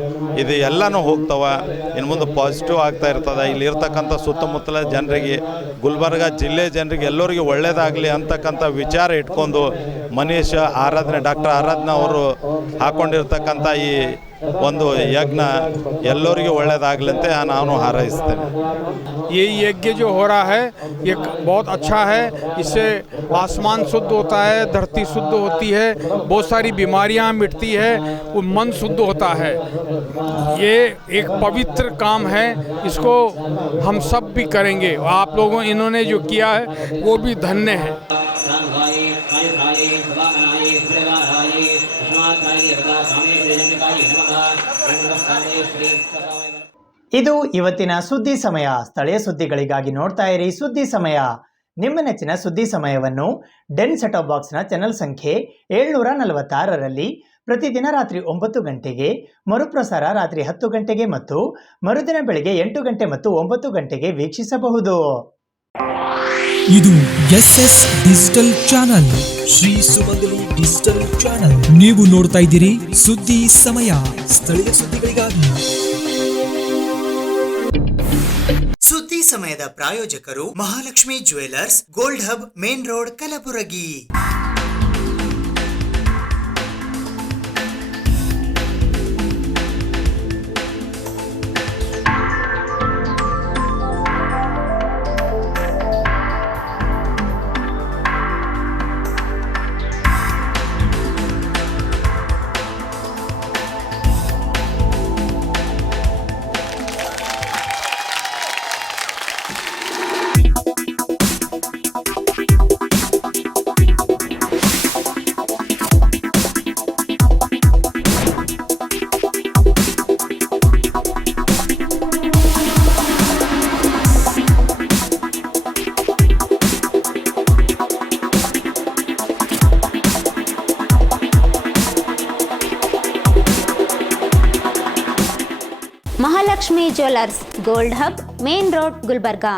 ಇದು ಎಲ್ಲನೂ ಹೋಗ್ತಾವೆ. ಇನ್ನು ಮುಂದೆ ಪಾಸಿಟಿವ್ ಆಗ್ತಾ ಇರ್ತದೆ. ಇಲ್ಲಿ ಇರ್ತಕ್ಕಂಥ ಸುತ್ತಮುತ್ತಲ ಜನರಿಗೆ, ಗುಲ್ಬರ್ಗ ಜಿಲ್ಲೆ ಜನರಿಗೆ ಎಲ್ಲರಿಗೂ ಒಳ್ಳೆಯದಾಗಲಿ ಅಂತಕ್ಕಂಥ ವಿಚಾರ ಇಟ್ಕೊಂಡು ಮನೀಶ್ ಆರಾಧನೆ, ಡಾಕ್ಟರ್ ಆರಾಧನಾ ಅವರು ಹಾಕ್ಕೊಂಡಿರ್ತಕ್ಕಂಥ ಈ ಒಂದು ಯಜ್ಞ ಎಲ್ಲರಿಗೂ ಒಳ್ಳೆಯದಾಗಲಂತೆ ನಾನು ಹಾರೈಸ್ತೇನೆ. ये यज्ञ जो हो रहा है ये बहुत अच्छा है। इससे आसमान शुद्ध होता है, धरती शुद्ध होती है, बहुत सारी बीमारियां मिटती है, वो मन शुद्ध होता है। ये एक पवित्र काम है, इसको हम सब भी करेंगे। आप लोगों इन्होंने जो किया है वो भी धन्य है। ಇದು ಇವತ್ತಿನ ಸುದ್ದಿ ಸಮಯ. ಸ್ಥಳೀಯ ಸುದ್ದಿಗಳಿಗಾಗಿ ನೋಡ್ತಾ ಇರಿ ಸುದ್ದಿ ಸಮಯ. ನಿಮ್ಮ ನೆಚ್ಚಿನ ಸುದ್ದಿ ಸಮಯವನ್ನು ಡೆನ್ ಸೆಟಾಪ್ ಬಾಕ್ಸ್ನ ಚಾನೆಲ್ ಸಂಖ್ಯೆ 746ರಲ್ಲಿ ಪ್ರತಿದಿನ ರಾತ್ರಿ 9 ಗಂಟೆಗೆ, ಮರುಪ್ರಸಾರ ರಾತ್ರಿ 10 ಗಂಟೆಗೆ ಮತ್ತು ಮರುದಿನ ಬೆಳಗ್ಗೆ 8 ಗಂಟೆ ಮತ್ತು 9 ಗಂಟೆಗೆ ವೀಕ್ಷಿಸಬಹುದು. ಇದು SS ಡಿಜಿಟಲ್ ಚಾನಲ್, ಶ್ರೀ ಸುಮಂಗಲಿ ಡಿಜಿಟಲ್ ಚಾನಲ್. ನೀವು ನೋಡ್ತಾ ಇದ್ದೀರಿ ಸುದ್ದಿ ಸಮಯ, ಸ್ಥಳೀಯ ಸುದ್ದಿಗಳಿಗಾಗಿ. ಸುದ್ದಿ ಸಮಯದ ಪ್ರಾಯೋಜಕರು Mahalakshmi jewellers, gold hub, main road, Kalaburagi. Mahalakshmi jewellers, gold hub, main road, Gulbarga.